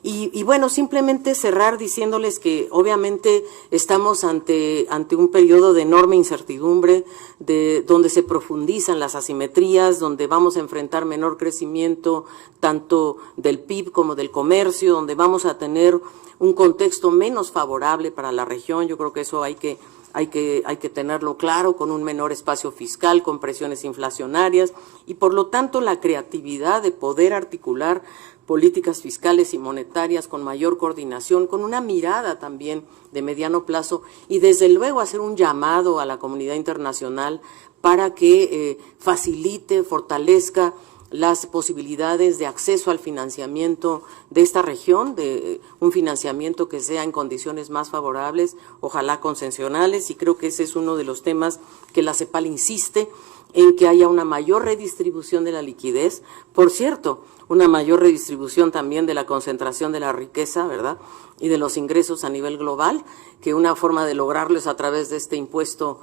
Y bueno, simplemente cerrar diciéndoles que obviamente estamos ante un periodo de enorme incertidumbre, donde se profundizan las asimetrías, donde vamos a enfrentar menor crecimiento tanto del PIB como del comercio, donde vamos a tener un contexto menos favorable para la región. Yo creo que eso hay que tenerlo claro, con un menor espacio fiscal, con presiones inflacionarias y por lo tanto la creatividad de poder articular políticas fiscales y monetarias con mayor coordinación, con una mirada también de mediano plazo y desde luego hacer un llamado a la comunidad internacional para que facilite, fortalezca las posibilidades de acceso al financiamiento de esta región, de un financiamiento que sea en condiciones más favorables, ojalá concesionales, y creo que ese es uno de los temas que la CEPAL insiste en que haya una mayor redistribución de la liquidez. Por cierto, una mayor redistribución también de la concentración de la riqueza, ¿verdad?, y de los ingresos a nivel global, que una forma de lograrlo es a través de este impuesto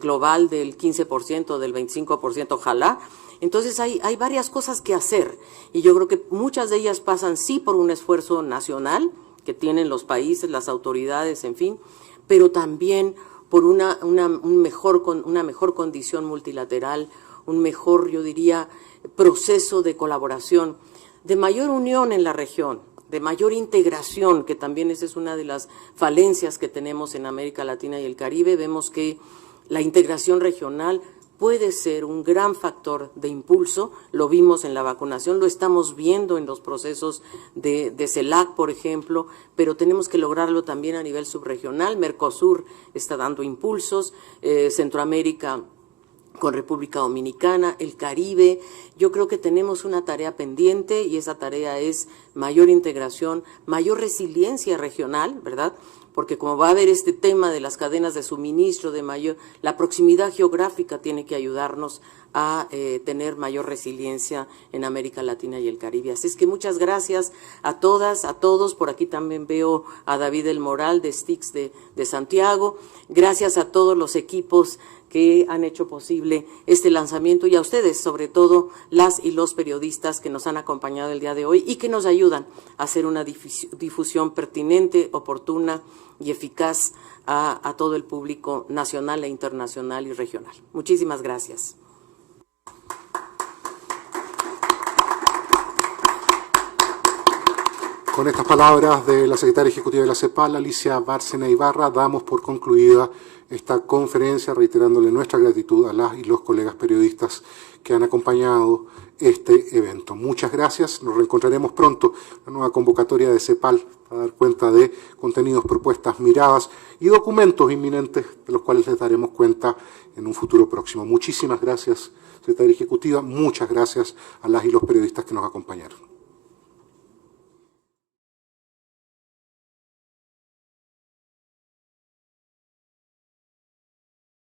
global del 15%, del 25%, ojalá. Entonces hay varias cosas que hacer y yo creo que muchas de ellas pasan sí por un esfuerzo nacional que tienen los países, las autoridades, en fin, pero también por una mejor condición multilateral, un mejor, yo diría, proceso de colaboración, de mayor unión en la región, de mayor integración, que también esa es una de las falencias que tenemos en América Latina y el Caribe. Vemos que la integración regional puede ser un gran factor de impulso, lo vimos en la vacunación, lo estamos viendo en los procesos de CELAC, por ejemplo, pero tenemos que lograrlo también a nivel subregional. Mercosur está dando impulsos, Centroamérica con República Dominicana, el Caribe. Yo creo que tenemos una tarea pendiente y esa tarea es mayor integración, mayor resiliencia regional, ¿verdad?, porque como va a haber este tema de las cadenas de suministro, la proximidad geográfica tiene que ayudarnos a tener mayor resiliencia en América Latina y el Caribe. Así es que muchas gracias a todas, a todos. Por aquí también veo a David El Moral de STICS de Santiago. Gracias a todos los equipos que han hecho posible este lanzamiento y a ustedes, sobre todo las y los periodistas que nos han acompañado el día de hoy y que nos ayudan a hacer una difusión pertinente, oportuna y eficaz a todo el público nacional e internacional y regional. Muchísimas gracias. Con estas palabras de la secretaria ejecutiva de la CEPAL, Alicia Bárcena Ibarra, damos por concluida esta conferencia, reiterándole nuestra gratitud a las y los colegas periodistas que han acompañado este evento. Muchas gracias, nos reencontraremos pronto en una nueva convocatoria de CEPAL para dar cuenta de contenidos, propuestas, miradas y documentos inminentes de los cuales les daremos cuenta en un futuro próximo. Muchísimas gracias, secretaria ejecutiva, muchas gracias a las y los periodistas que nos acompañaron.